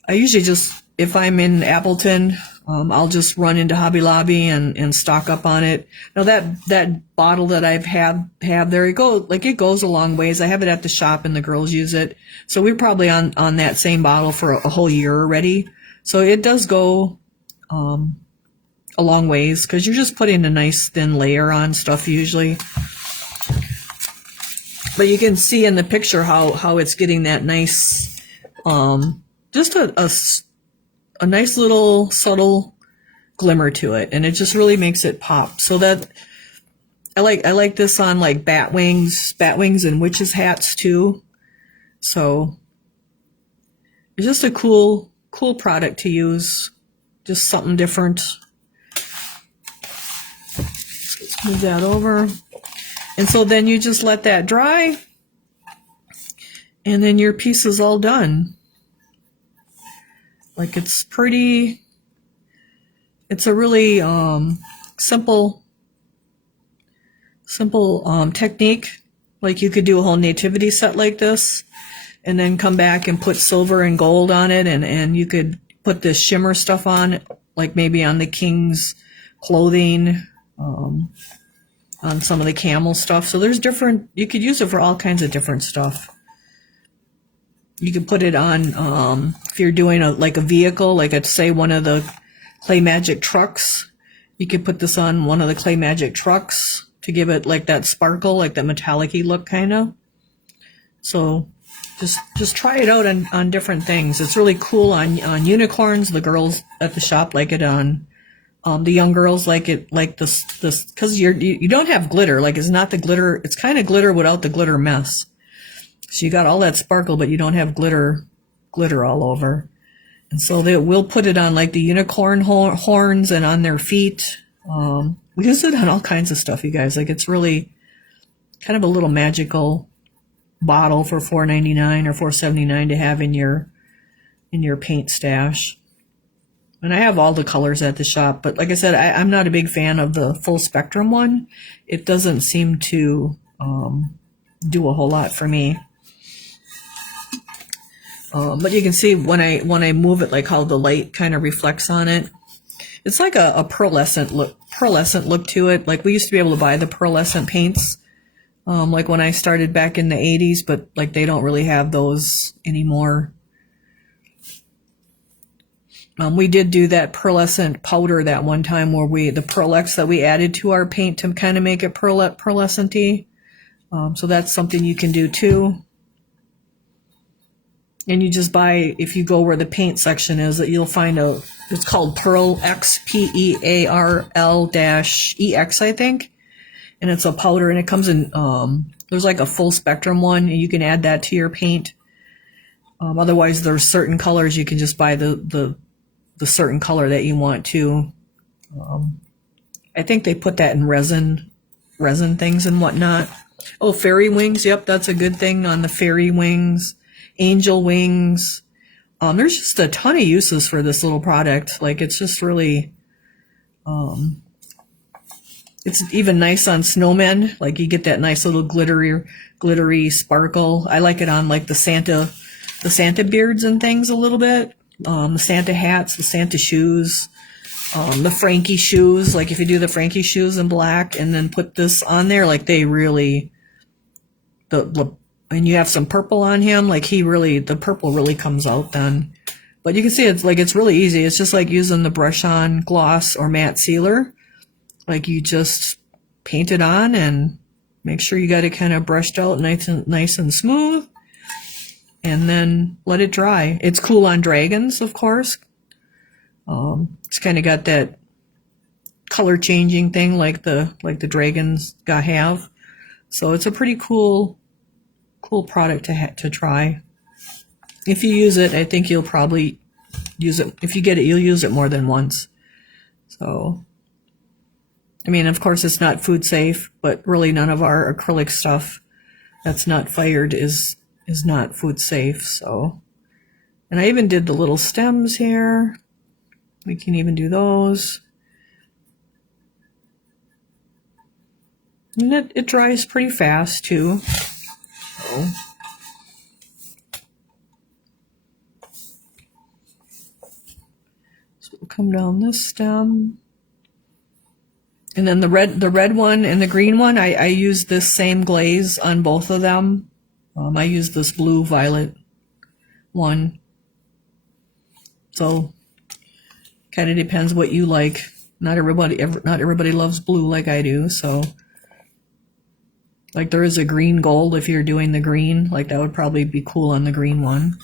I usually just, if I'm in Appleton, I'll just run into Hobby Lobby and stock up on it. Now that bottle that I've have there, it goes a long ways. I have it at the shop and the girls use it. So we're probably on that same bottle for a whole year already. So it does go, a long ways, because you're just putting a nice thin layer on stuff usually. But you can see in the picture how it's getting that nice, just a nice little subtle glimmer to it, and it just really makes it pop. So that I like this on like bat wings and witches hats too. So it's just a cool product to use, just something different. Let's move that over. And so then you just let that dry, and then your piece is all done. Like, it's a really simple technique. Like, you could do a whole nativity set like this, and then come back and put silver and gold on it, and you could put this shimmer stuff on, like maybe on the king's clothing, on some of the camel stuff. So there's you could use it for all kinds of different stuff. You could put it on, if you're doing a vehicle, like I'd say one of the Clay Magic trucks, you could put this on one of the Clay Magic trucks to give it like that sparkle, like that metallic-y look kind of. So just try it out on different things. It's really cool on unicorns. The girls at the shop like it on, the young girls like it, like this, because you don't have glitter. Like, it's not the glitter. It's kind of glitter without the glitter mess. So you got all that sparkle, but you don't have glitter all over. And so we'll put it on like the unicorn horns and on their feet. We use it on all kinds of stuff, you guys. Like, it's really kind of a little magical bottle for $4.99 or $4.79 to have in your paint stash. And I have all the colors at the shop, but like I said, I'm not a big fan of the full spectrum one. It doesn't seem to do a whole lot for me. But you can see when I move it, like how the light kind of reflects on it. It's like a pearlescent look to it. Like, we used to be able to buy the pearlescent paints, like when I started back in the 80s, but like they don't really have those anymore. We did do that pearlescent powder that one time where the Pearlex that we added to our paint to kind of make it pearlescent-y. So that's something you can do too. And you just buy, if you go where the paint section is, that you'll find it's called Pearlex, PEARL-EX, I think. And it's a powder, and it comes in, there's like a full spectrum one, and you can add that to your paint. Otherwise, there's certain colors you can just buy the certain color that you want to. I think they put that in resin things and whatnot. Oh, fairy wings. Yep, that's a good thing on the fairy wings. Angel wings. There's just a ton of uses for this little product. Like, it's just really, it's even nice on snowmen. Like, you get that nice little glittery sparkle. I like it on like the Santa beards and things a little bit. The Santa hats, the Santa shoes, the Frankie shoes. Like, if you do the Frankie shoes in black and then put this on there, like, they really, and you have some purple on him, like, the purple really comes out then. But you can see it's really easy. It's just like using the brush on gloss or matte sealer. Like, you just paint it on and make sure you got it kind of brushed out nice and smooth. And then let it dry. It's cool on dragons, of course. It's kind of got that color changing thing like the dragons have. So it's a pretty cool product to try. If you use it, I think you'll probably use it. If you get it, you'll use it more than once. So, I mean, of course, it's not food safe, but really none of our acrylic stuff that's not fired is not food safe. So, and I even did the little stems here. We can even do those. And it dries pretty fast too. So. We'll come down this stem. And then the red one and the green one, I use this same glaze on both of them. I use this blue violet one. So kind of depends what you like. Not everybody loves blue like I do, so like there is a green gold if you're doing the green, like that would probably be cool on the green one.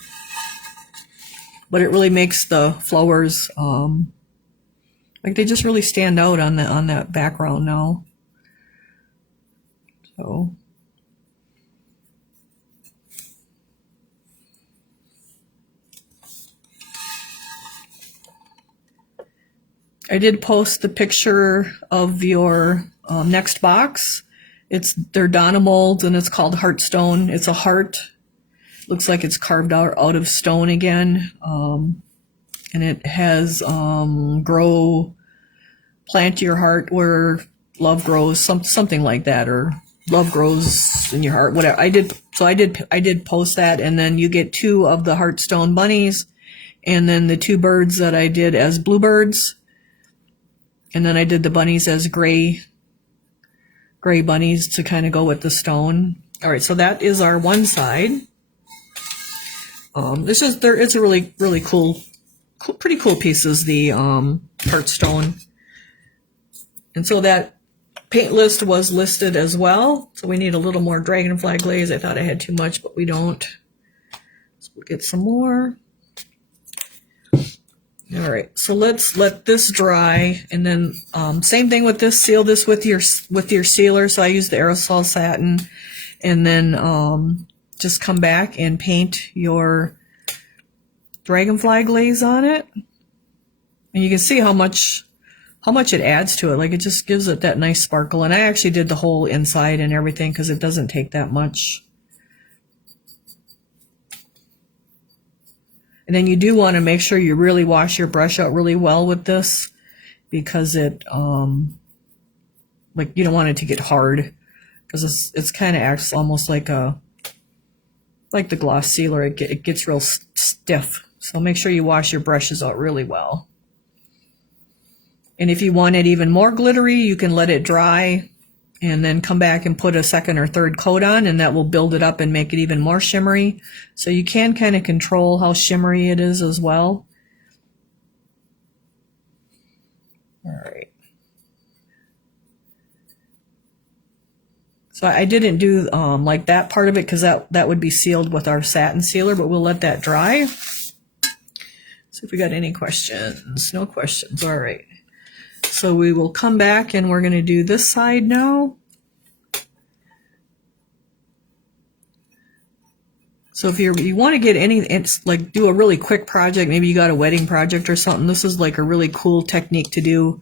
But it really makes the flowers like they just really stand out on that background now. So I did post the picture of your next box. They're Donna molds and it's called Heartstone. It's a heart. Looks like it's carved out of stone again. And it has plant your heart where love grows, something like that, or love grows in your heart, whatever. I did post that, and then you get 2 of the Heartstone bunnies, and then the 2 birds that I did as bluebirds, and then I did the bunnies as gray bunnies to kind of go with the stone. All right, so that is our one side. It's a really cool, pretty cool pieces, the Heartstone. And so that paint list was listed as well. So we need a little more dragonfly glaze. I thought I had too much, but we don't. So we'll get some more. All right, so let's let this dry, and then same thing with this. Seal this with your sealer. So I use the aerosol satin, and then just come back and paint your dragonfly glaze on it, and you can see how much it adds to it. Like it just gives it that nice sparkle. And I actually did the whole inside and everything because it doesn't take that much. And then you do want to make sure you really wash your brush out really well with this, because it like you don't want it to get hard, because it's kind of acts almost like the gloss sealer. It gets real stiff. So make sure you wash your brushes out really well. And if you want it even more glittery, you can let it dry and then come back and put a second or third coat on, and that will build it up and make it even more shimmery. So you can kind of control how shimmery it is as well. All right. So I didn't do like that part of it because that would be sealed with our satin sealer, but we'll let that dry. See if we got any questions. No questions. All right. So we will come back and we're going to do this side now. So if you want to get it's like do a really quick project, maybe you got a wedding project or something, this is like a really cool technique to do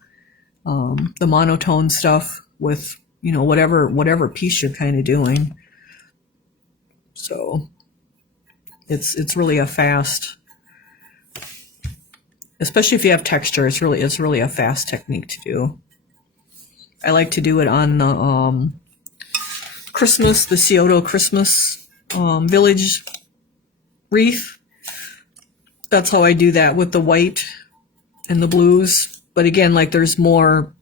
the monotone stuff with, you know, whatever piece you're kind of doing. So it's really a fast, especially if you have texture, it's really a fast technique to do. I like to do it on the Christmas, the Scioto Christmas village wreath. That's how I do that with the white and the blues. But again, like there's more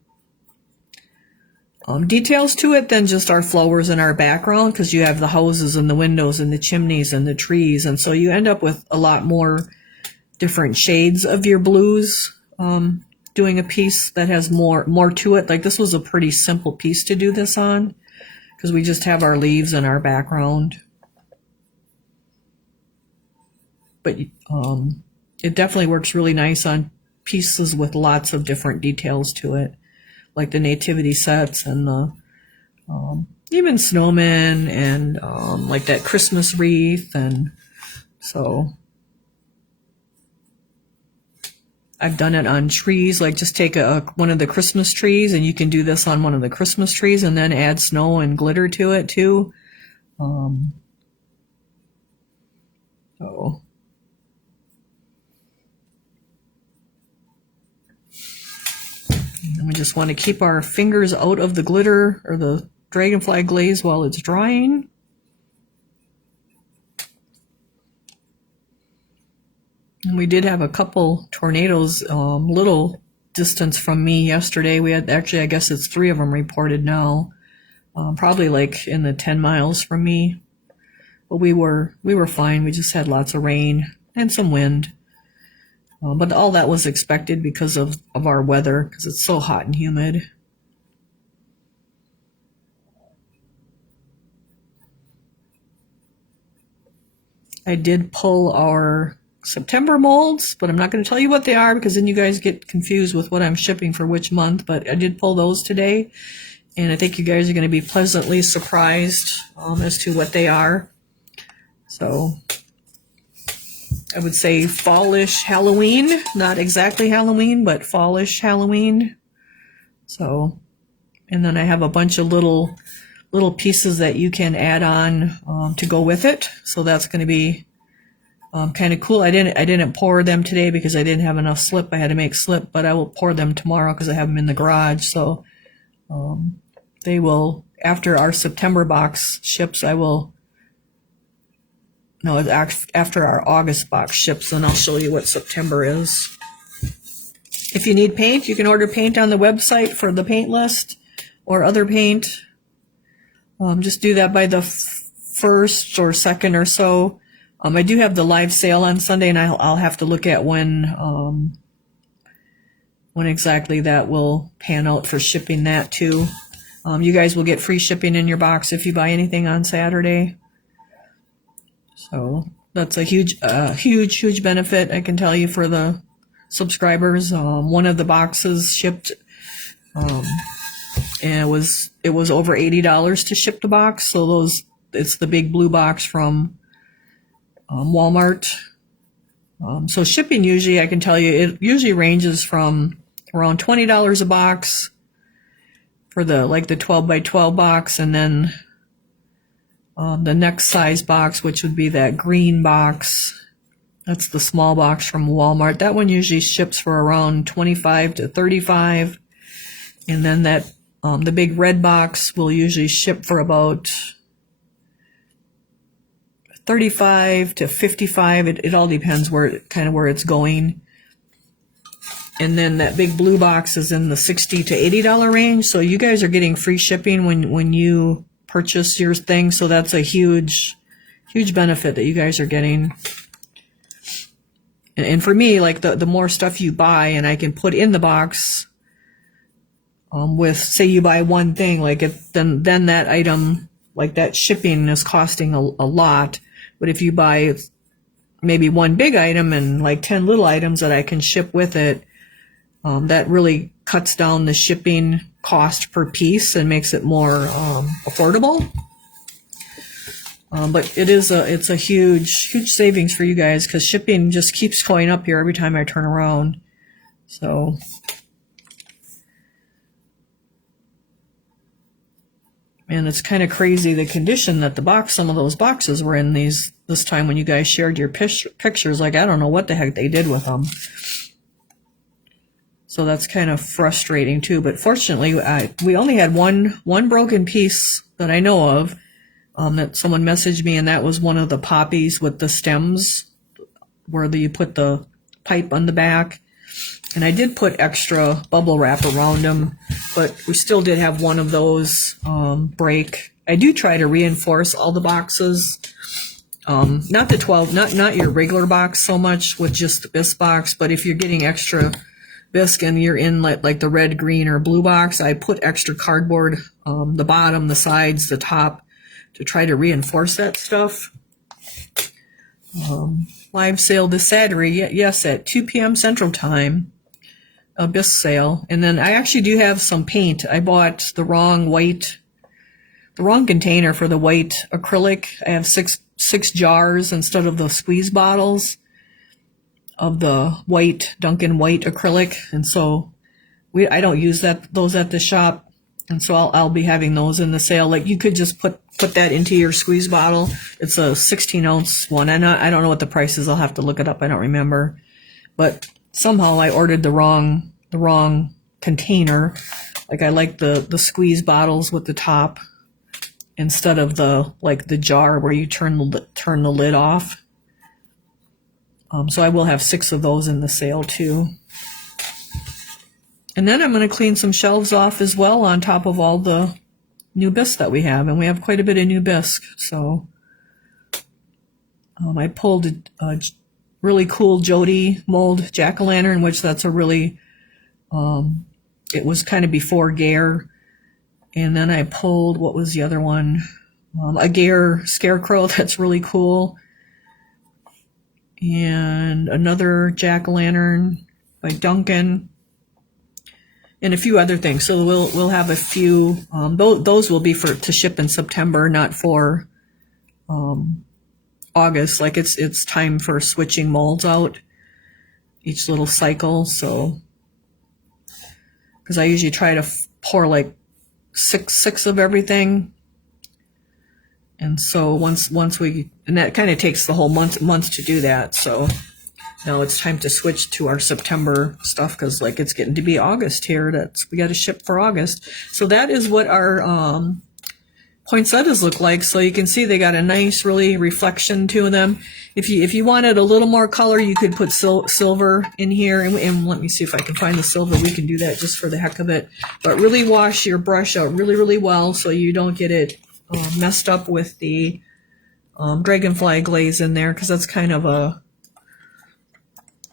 details to it than just our flowers and our background, because you have the houses and the windows and the chimneys and the trees, and so you end up with a lot more different shades of your blues, doing a piece that has more to it. Like this was a pretty simple piece to do this on, because we just have our leaves and our background. But it definitely works really nice on pieces with lots of different details to it, like the nativity sets and the even snowmen and like that Christmas wreath. And so I've done it on trees, like just take one of the Christmas trees, and you can do this on one of the Christmas trees and then add snow and glitter to it too. And we just want to keep our fingers out of the glitter or the dragonfly glaze while it's drying. We did have a couple tornadoes, little distance from me yesterday. We had actually, I guess it's 3 of them reported now, probably like in the 10 miles from me. But we were fine. We just had lots of rain and some wind. But all that was expected because of our weather, because it's so hot and humid. I did pull our September molds, but I'm not going to tell you what they are because then you guys get confused with what I'm shipping for which month. But I did pull those today, and I think you guys are going to be pleasantly surprised as to what they are. So I would say fallish Halloween, not exactly Halloween, but fallish Halloween. So, and then I have a bunch of little pieces that you can add on to go with it. So that's going to be kind of cool. I didn't pour them today because I didn't have enough slip. I had to make slip, but I will pour them tomorrow because I have them in the garage. So they will, after our September box ships, after our August box ships, then I'll show you what September is. If you need paint, you can order paint on the website for the paint list or other paint. Just do that by the 1st or 2nd or so. I do have the live sale on Sunday, and I'll have to look at when exactly that will pan out for shipping that too. You guys will get free shipping in your box if you buy anything on Saturday. So that's a huge benefit, I can tell you, for the subscribers. One of the boxes shipped, and it was over $80 to ship the box. So it's the big blue box from Walmart. So shipping usually, I can tell you, it usually ranges from around $20 a box for the 12 by 12 box, and then the next size box, which would be that green box. That's the small box from Walmart. That one usually ships for around $25 to $35. And then that the big red box will usually ship for about $35 to $55. It all depends where it's going. And then that big blue box is in the $60 to $80 range. So you guys are getting free shipping when you purchase your thing. So that's a huge benefit that you guys are getting. And for me, like the more stuff you buy and I can put in the box, with, say you buy one thing, then that item, like that shipping is costing a lot. But if you buy maybe one big item and like 10 little items that I can ship with it, that really cuts down the shipping cost per piece and makes it more affordable. But it's a huge savings for you guys because shipping just keeps going up here every time I turn around. So, and it's kind of crazy the condition that some of those boxes were in this time when you guys shared your pictures. Like, I don't know what the heck they did with them. So that's kind of frustrating too. But fortunately, we only had one broken piece that I know of. That someone messaged me, and that was one of the poppies with the stems where you put the pipe on the back. And I did put extra bubble wrap around them, but we still did have one of those break. I do try to reinforce all the boxes. Not the 12, not your regular box so much with just the bisque box, but if you're getting extra bisque and you're in like the red, green, or blue box, I put extra cardboard, the bottom, the sides, the top, to try to reinforce that stuff. Live sale this Saturday, yes, at 2 p.m. Central Time, a bisque sale. And then I actually do have some paint. I bought the wrong container for the white acrylic. I have six jars instead of the squeeze bottles of the white Dunkin' white acrylic. And so I don't use those at the shop. And so I'll be having those in the sale. Like, you could just put that into your squeeze bottle. It's a 16-ounce one. And I don't know what the price is. I'll have to look it up. I don't remember. But somehow I ordered the wrong container. Like, I like the squeeze bottles with the top instead of the jar where you turn the lid off. So I will have 6 of those in the sale too. And then I'm going to clean some shelves off as well on top of all the new bisque that we have. And we have quite a bit of new bisque. So I pulled a really cool Jody mold jack-o'-lantern, which that's a really, it was kind of before Gare. And then I pulled, what was the other one? A Gare scarecrow that's really cool. And another jack-o'-lantern by Duncan. And a few other things. So we'll have a few. Those will be to ship in September, not for August. Like it's time for switching molds out each little cycle. So because I usually try to pour like six of everything. And so once we, and that kind of takes the whole month to do that. So now it's time to switch to our September stuff because like it's getting to be August here. We got to ship for August. So that is what our poinsettias look like. So you can see they got a nice really reflection to them. If you wanted a little more color, you could put silver in here. And let me see if I can find the silver. We can do that just for the heck of it. But really wash your brush out really, really well so you don't get it messed up with the dragonfly glaze in there, because that's kind of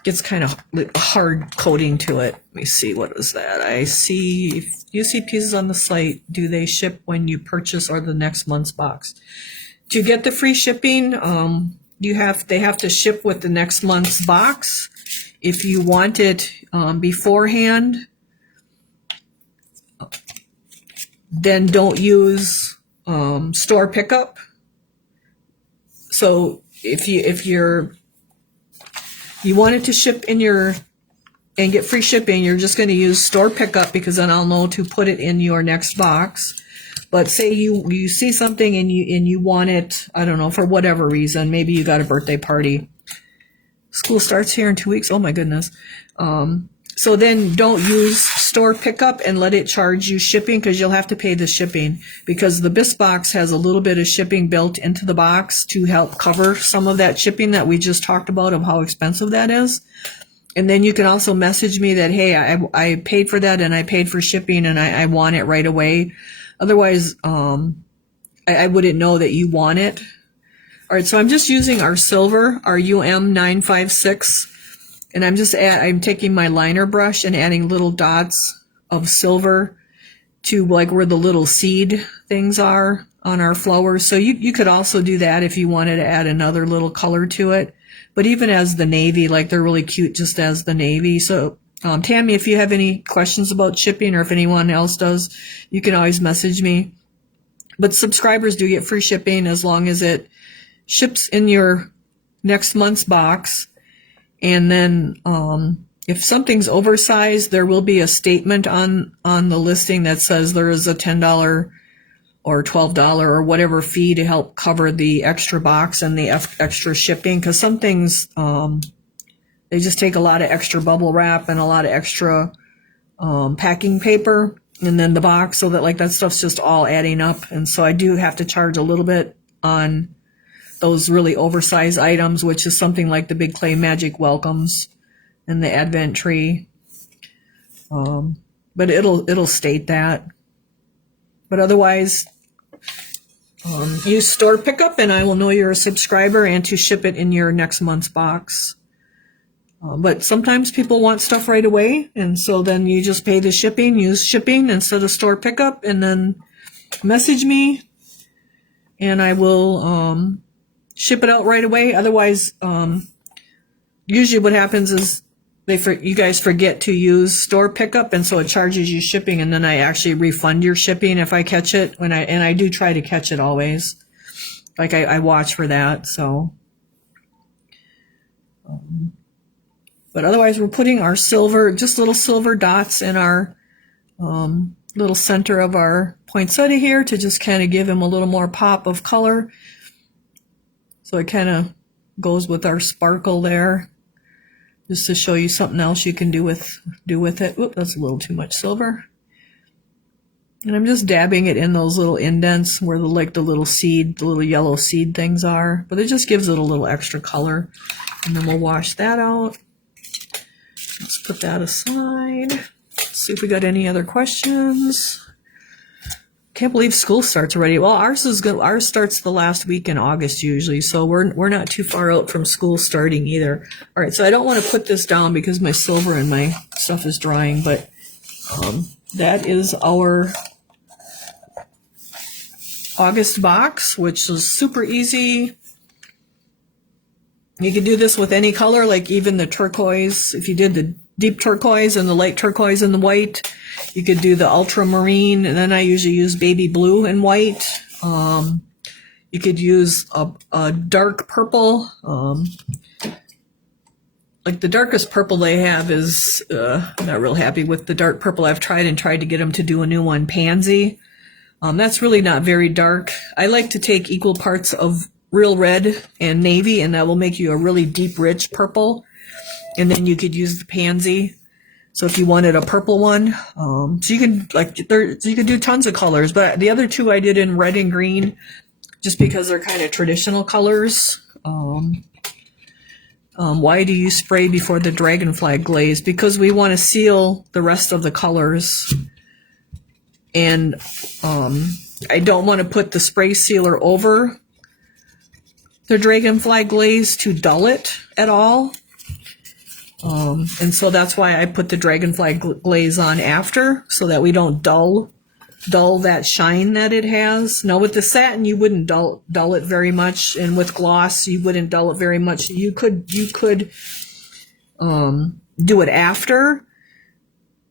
gets kind of hard coating to it. Let me see, what is that? I see, if you see pieces on the site, do they ship when you purchase or the next month's box? To get the free shipping, they have to ship with the next month's box. If you want it beforehand, then don't use store pickup. So if you want it to ship in and get free shipping, you're just going to use store pickup, because then I'll know to put it in your next box. But say you see something and you want it, I don't know, for whatever reason, maybe you got a birthday party. School starts here in 2 weeks. Oh my goodness. So then don't use store pickup and let it charge you shipping, because you'll have to pay the shipping, because the bisque box has a little bit of shipping built into the box to help cover some of that shipping that we just talked about, of how expensive that is. And then you can also message me that, hey, I paid for that and I paid for shipping and I want it right away. Otherwise, I wouldn't know that you want it. All right, so I'm just using our silver, our UM956. And I'm taking my liner brush and adding little dots of silver to like where the little seed things are on our flowers. So you could also do that if you wanted to add another little color to it. But even as the navy, like they're really cute just as the navy. So Tammy, if you have any questions about shipping, or if anyone else does, you can always message me. But subscribers do get free shipping as long as it ships in your next month's box. And then if something's oversized, there will be a statement on the listing that says there is a $10 or $12 or whatever fee to help cover the extra box and the extra shipping, because some things, they just take a lot of extra bubble wrap and a lot of extra packing paper, and then the box, so that like that stuff's just all adding up. And so I do have to charge a little bit on those really oversized items, which is something like the big clay magic welcomes and the advent tree. But it'll state that. But otherwise, use store pickup and I will know you're a subscriber, and to ship it in your next month's box. But sometimes people want stuff right away, and so then you just pay the shipping, use shipping instead of store pickup, and then message me and I will ship it out right away. Otherwise, usually what happens is you guys forget to use store pickup, and so it charges you shipping, and then I actually refund your shipping if I catch it. And I do try to catch it always. Like I watch for that. So, but otherwise we're putting our silver, just little silver dots in our little center of our poinsettia here to just kind of give him a little more pop of color. So it kind of goes with our sparkle there, just to show you something else you can do with it. Oop, that's a little too much silver. And I'm just dabbing it in those little indents where the little seed, the little yellow seed things are. But it just gives it a little extra color. And then we'll wash that out. Let's put that aside. Let's see if we got any other questions. Can't believe school starts already. Well, ours is good. Ours starts the last week in August usually, so we're not too far out from school starting either. All right, so I don't want to put this down because my silver and my stuff is drying, but that is our August box, which is super easy. You could do this with any color, like even the turquoise. If you did the deep turquoise and the light turquoise and the white, you could do the ultramarine, and then I usually use baby blue and white. You could use a dark purple. Like the darkest purple they have is, I'm not real happy with the dark purple. I've tried to get them to do a new one, pansy. That's really not very dark. I like to take equal parts of real red and navy, and that will make you a really deep, rich purple. And then you could use the pansy. So if you wanted a purple one, so you can you could do tons of colors. But the other two I did in red and green, just because they're kind of traditional colors. Why do you spray before the dragonfly glaze? Because we want to seal the rest of the colors. And I don't want to put the spray sealer over the dragonfly glaze to dull it at all. And so that's why I put the dragonfly glaze on after, so that we don't dull that shine that it has. Now with the satin, you wouldn't dull it very much, and with gloss, you wouldn't dull it very much. You could do it after,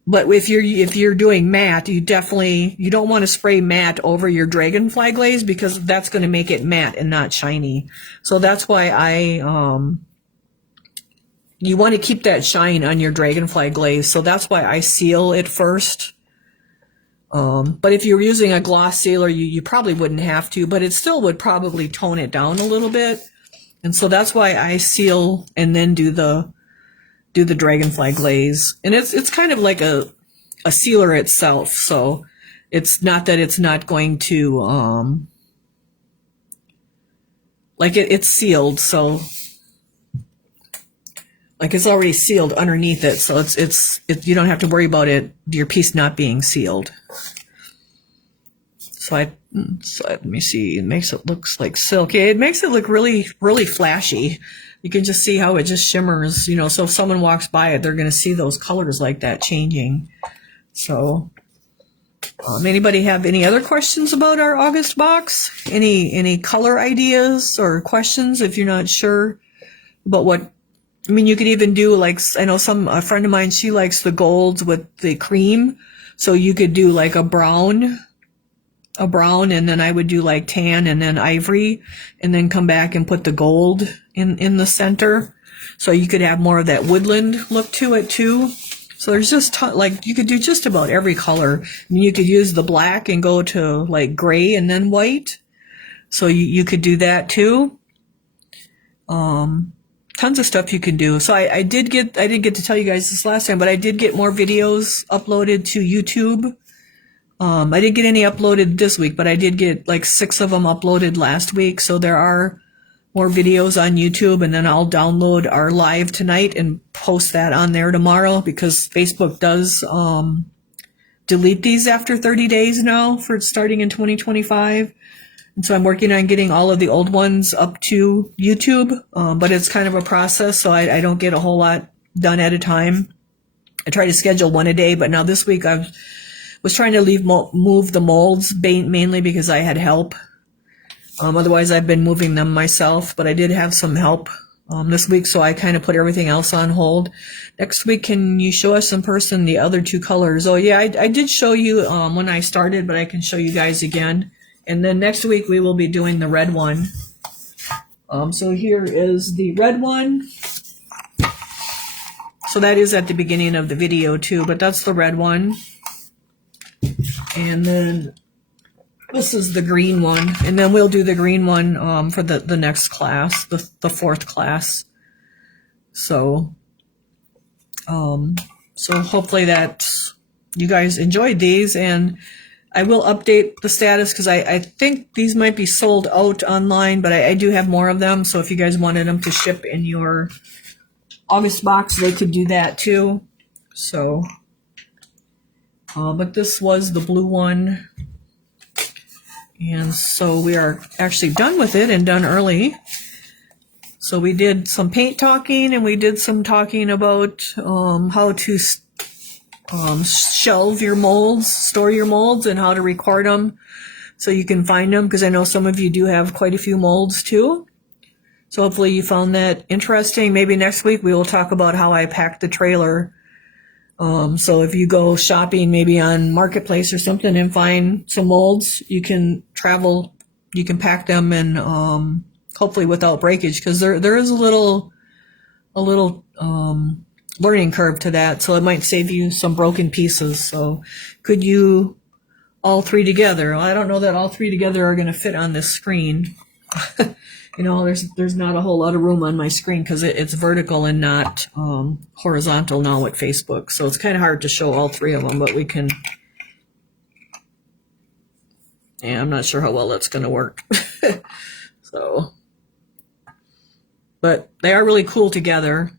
but if you're doing matte, you don't want to spray matte over your dragonfly glaze, because that's going to make it matte and not shiny. So that's why you want to keep that shine on your dragonfly glaze. So that's why I seal it first. But if you're using a gloss sealer, you probably wouldn't have to, but it still would probably tone it down a little bit. And so that's why I seal and then do the dragonfly glaze. And it's kind of like a sealer itself. So it's not that it's not going to, it's sealed. So like it's already sealed underneath it, so it's you don't have to worry about your piece not being sealed. So let me see. It makes it looks like silk. It makes it look really, really flashy. You can just see how it just shimmers. So if someone walks by it, they're going to see those colors like that changing. So, anybody have any other questions about our August box? Any color ideas or questions if you're not sure about what? I mean, you could even do I know a friend of mine, she likes the golds with the cream. So you could do like a brown, and then I would do like tan and then ivory, and then come back and put the gold in the center. So you could have more of that woodland look to it too. So there's just you could do just about every color. I mean, you could use the black and go to like gray and then white. So you could do that too. Tons of stuff you can do. So I didn't get to tell you guys this last time, but I did get more videos uploaded to YouTube. I didn't get any uploaded this week, but I did get like 6 of them uploaded last week. So there are more videos on YouTube, and then I'll download our live tonight and post that on there tomorrow, because Facebook does delete these after 30 days now for starting in 2025. And so I'm working on getting all of the old ones up to YouTube, but it's kind of a process, so I don't get a whole lot done at a time. I try to schedule one a day, but now this week I was trying to move the molds mainly because I had help. Otherwise, I've been moving them myself, but I did have some help this week, so I kind of put everything else on hold. Next week, can you show us in person the other 2 colors? Oh, yeah, I did show you when I started, but I can show you guys again. And then next week we will be doing the red one. So here is the red one. So that is at the beginning of the video too, but that's the red one. And then this is the green one. And then we'll do the green one for the next class, the 4th class. So hopefully that you guys enjoyed these, and I will update the status because I think these might be sold out online, but I do have more of them. So if you guys wanted them to ship in your August box, they could do that too. So, but this was the blue one. And so we are actually done with it and done early. So we did some paint talking and we did some talking about how to shelve your molds, store your molds, and how to record them so you can find them, because I know some of you do have quite a few molds too. So hopefully you found that interesting. Maybe next week we will talk about how I packed the trailer. So if you go shopping maybe on Marketplace or something and find some molds, you can pack them and hopefully without breakage, because there is a little learning curve to that, so it might save you some broken pieces. So could you all three together? I don't know that all three together are going to fit on this screen. You know, there's not a whole lot of room on my screen because it's vertical and not horizontal now with Facebook. So it's kind of hard to show all three of them, but we can. Yeah, I'm not sure how well that's going to work. So, but they are really cool together.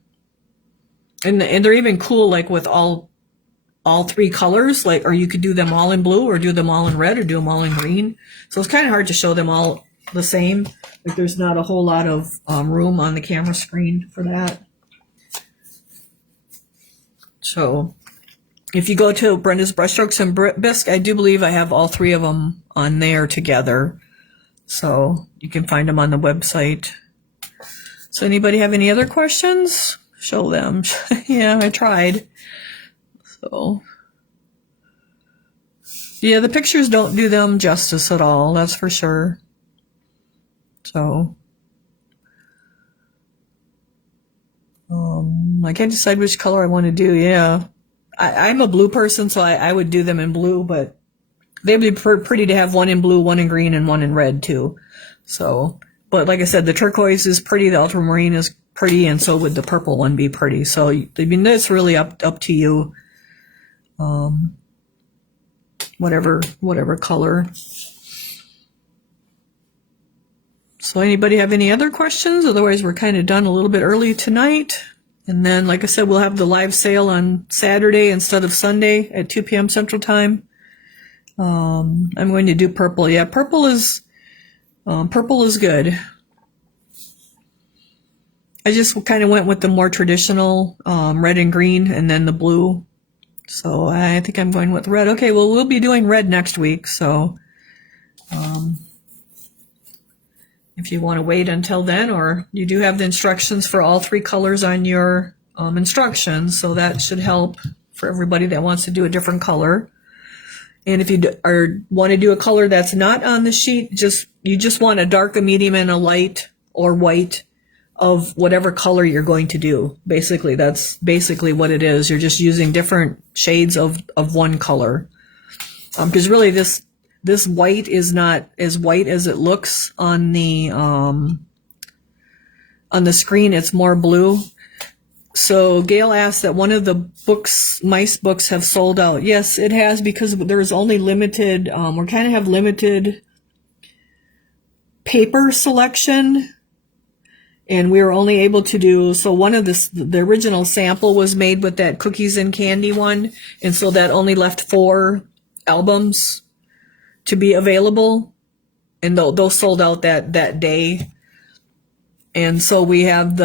And they're even cool like with all three colors, like, or you could do them all in blue or do them all in red or do them all in green. So it's kind of hard to show them all the same. Like there's not a whole lot of room on the camera screen for that. So if you go to Brenda's Brushstrokes and Bisque, I do believe I have all three of them on there together. So you can find them on the website. So anybody have any other questions? Show them. Yeah, I tried. So, yeah, the pictures don't do them justice at all, that's for sure. So, I can't decide which color I want to do. Yeah, I'm a blue person, so I would do them in blue, but they'd be pretty to have one in blue, one in green, and one in red too. So, but like I said, the turquoise is pretty, the ultramarine is pretty, and so would the purple one be pretty. So I mean, that's really up to you. Whatever color. So anybody have any other questions? Otherwise, we're kind of done a little bit early tonight. And then, like I said, we'll have the live sale on Saturday instead of Sunday at 2 p.m. Central Time. I'm going to do purple. Yeah, purple is good. I just kind of went with the more traditional red and green and then the blue. So I think I'm going with red. Okay, well, we'll be doing red next week. So if you want to wait until then, or you do have the instructions for all three colors on your instructions. So that should help for everybody that wants to do a different color. And if you want to do a color that's not on the sheet, you just want a dark, a medium, and a light or white of whatever color you're going to do. Basically, that's basically what it is. You're just using different shades of one color. Because really this white is not as white as it looks on the screen. It's more blue. So Gail asked that one of the mice books have sold out. Yes, it has, because there's only limited, we kind of have limited paper selection. And we were only able to do, so one of the original sample was made with that cookies and candy one. And so that only left 4 albums to be available. And those sold out that day. And so we have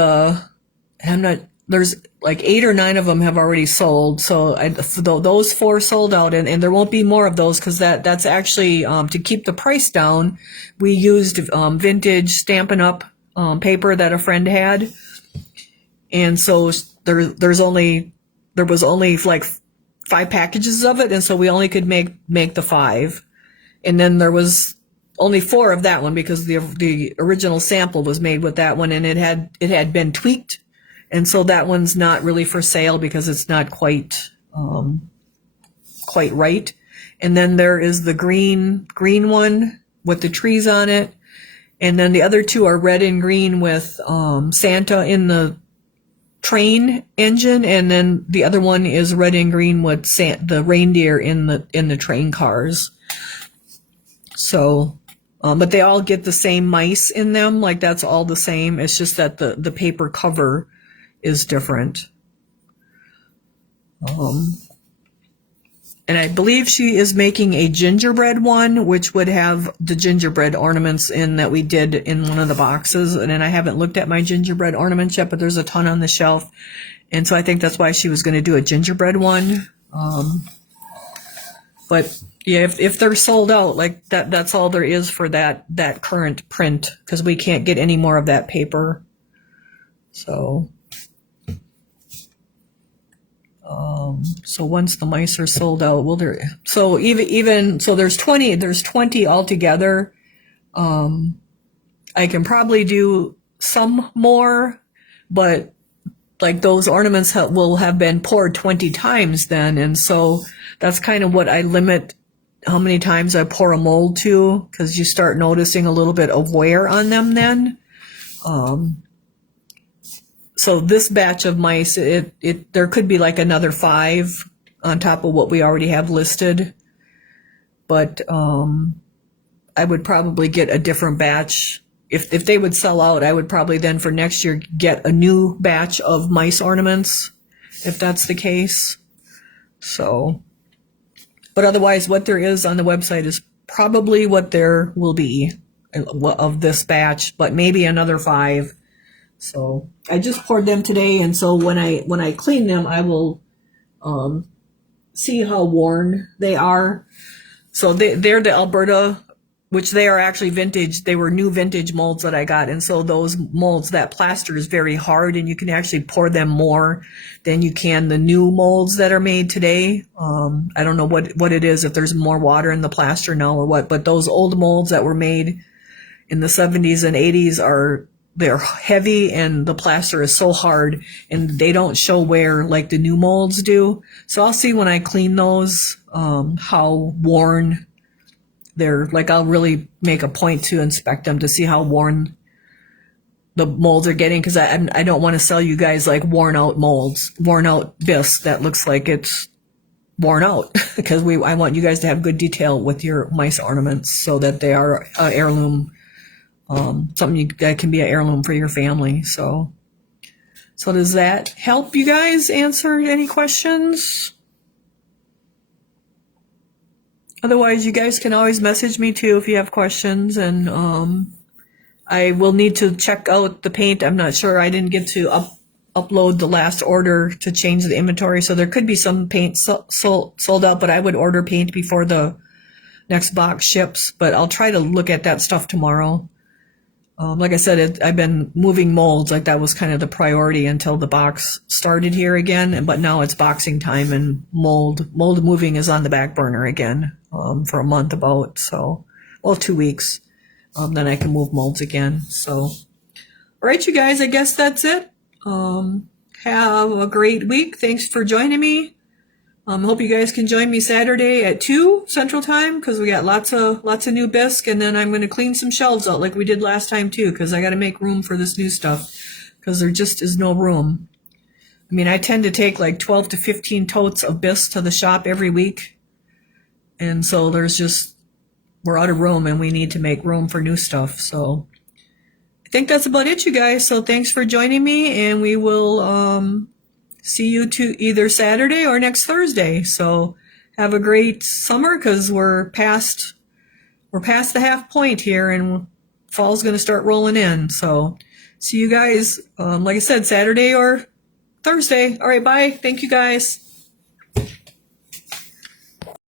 there's like 8 or 9 of them have already sold. So those 4 sold out, and there won't be more of those, because that's actually, to keep the price down, we used vintage Stampin' Up! Paper that a friend had, and so there was only like 5 packages of it, and so we only could make the 5, and then there was only 4 of that one because the original sample was made with that one, and it had been tweaked, and so that one's not really for sale because it's not quite right. And then there is the green one with the trees on it. And then the other 2 are red and green with Santa in the train engine, and then the other one is red and green with the reindeer in the train cars. So, but they all get the same mice in them. Like that's all the same. It's just that the paper cover is different. And I believe she is making a gingerbread one, which would have the gingerbread ornaments in that we did in one of the boxes. And then I haven't looked at my gingerbread ornaments yet, but there's a ton on the shelf. And so I think that's why she was going to do a gingerbread one. But yeah, if they're sold out, like that's all there is for that current print, because we can't get any more of that paper. So. So once the mice are sold out, so even so there's 20 altogether. I can probably do some more, but like those ornaments will have been poured 20 times then, and so that's kind of what I limit how many times I pour a mold to, because you start noticing a little bit of wear on them then. So this batch of mice, there could be like another 5 on top of what we already have listed. But I would probably get a different batch. If they would sell out, I would probably then for next year get a new batch of mice ornaments, if that's the case. So, but otherwise what there is on the website is probably what there will be of this batch, but maybe another 5. So I just poured them today, and so when I clean them, I will see how worn they are. So they're the Alberta, which they are actually vintage. They were new vintage molds that I got, and so those molds, that plaster is very hard, and you can actually pour them more than you can the new molds that are made today. I don't know what it is, if there's more water in the plaster now or what, but those old molds that were made in the 70s and 80s they're heavy, and the plaster is so hard, and they don't show wear like the new molds do. So I'll see when I clean those how worn they're. Like I'll really make a point to inspect them to see how worn the molds are getting, because I don't want to sell you guys like worn out molds, worn out bisque that looks like it's worn out, because I want you guys to have good detail with your mice ornaments so that they are heirloom. Something that can be an heirloom for your family. So does that help you guys answer any questions? Otherwise, you guys can always message me too if you have questions, and I will need to check out the paint. I'm not sure. I didn't get to upload the last order to change the inventory, so there could be some paint sold out, but I would order paint before the next box ships. But I'll try to look at that stuff tomorrow. Like I said, I've been moving molds, like that was kind of the priority until the box started here again. But now it's boxing time, and mold moving is on the back burner again for a month about. So, well, 2 weeks. Then I can move molds again. So, all right, you guys, I guess that's it. Have a great week. Thanks for joining me. Hope you guys can join me Saturday at 2 Central Time, because we got lots of new bisque, and then I'm going to clean some shelves out like we did last time too, because I got to make room for this new stuff, because there just is no room. I mean, I tend to take like 12 to 15 totes of bisque to the shop every week, and so we're out of room, and we need to make room for new stuff. So I think that's about it, you guys. So thanks for joining me, and we will see you either Saturday or next Thursday. So have a great summer, because we're past the half point here, and fall's going to start rolling in. So see you guys, like I said, Saturday or Thursday. All right, bye. Thank you guys.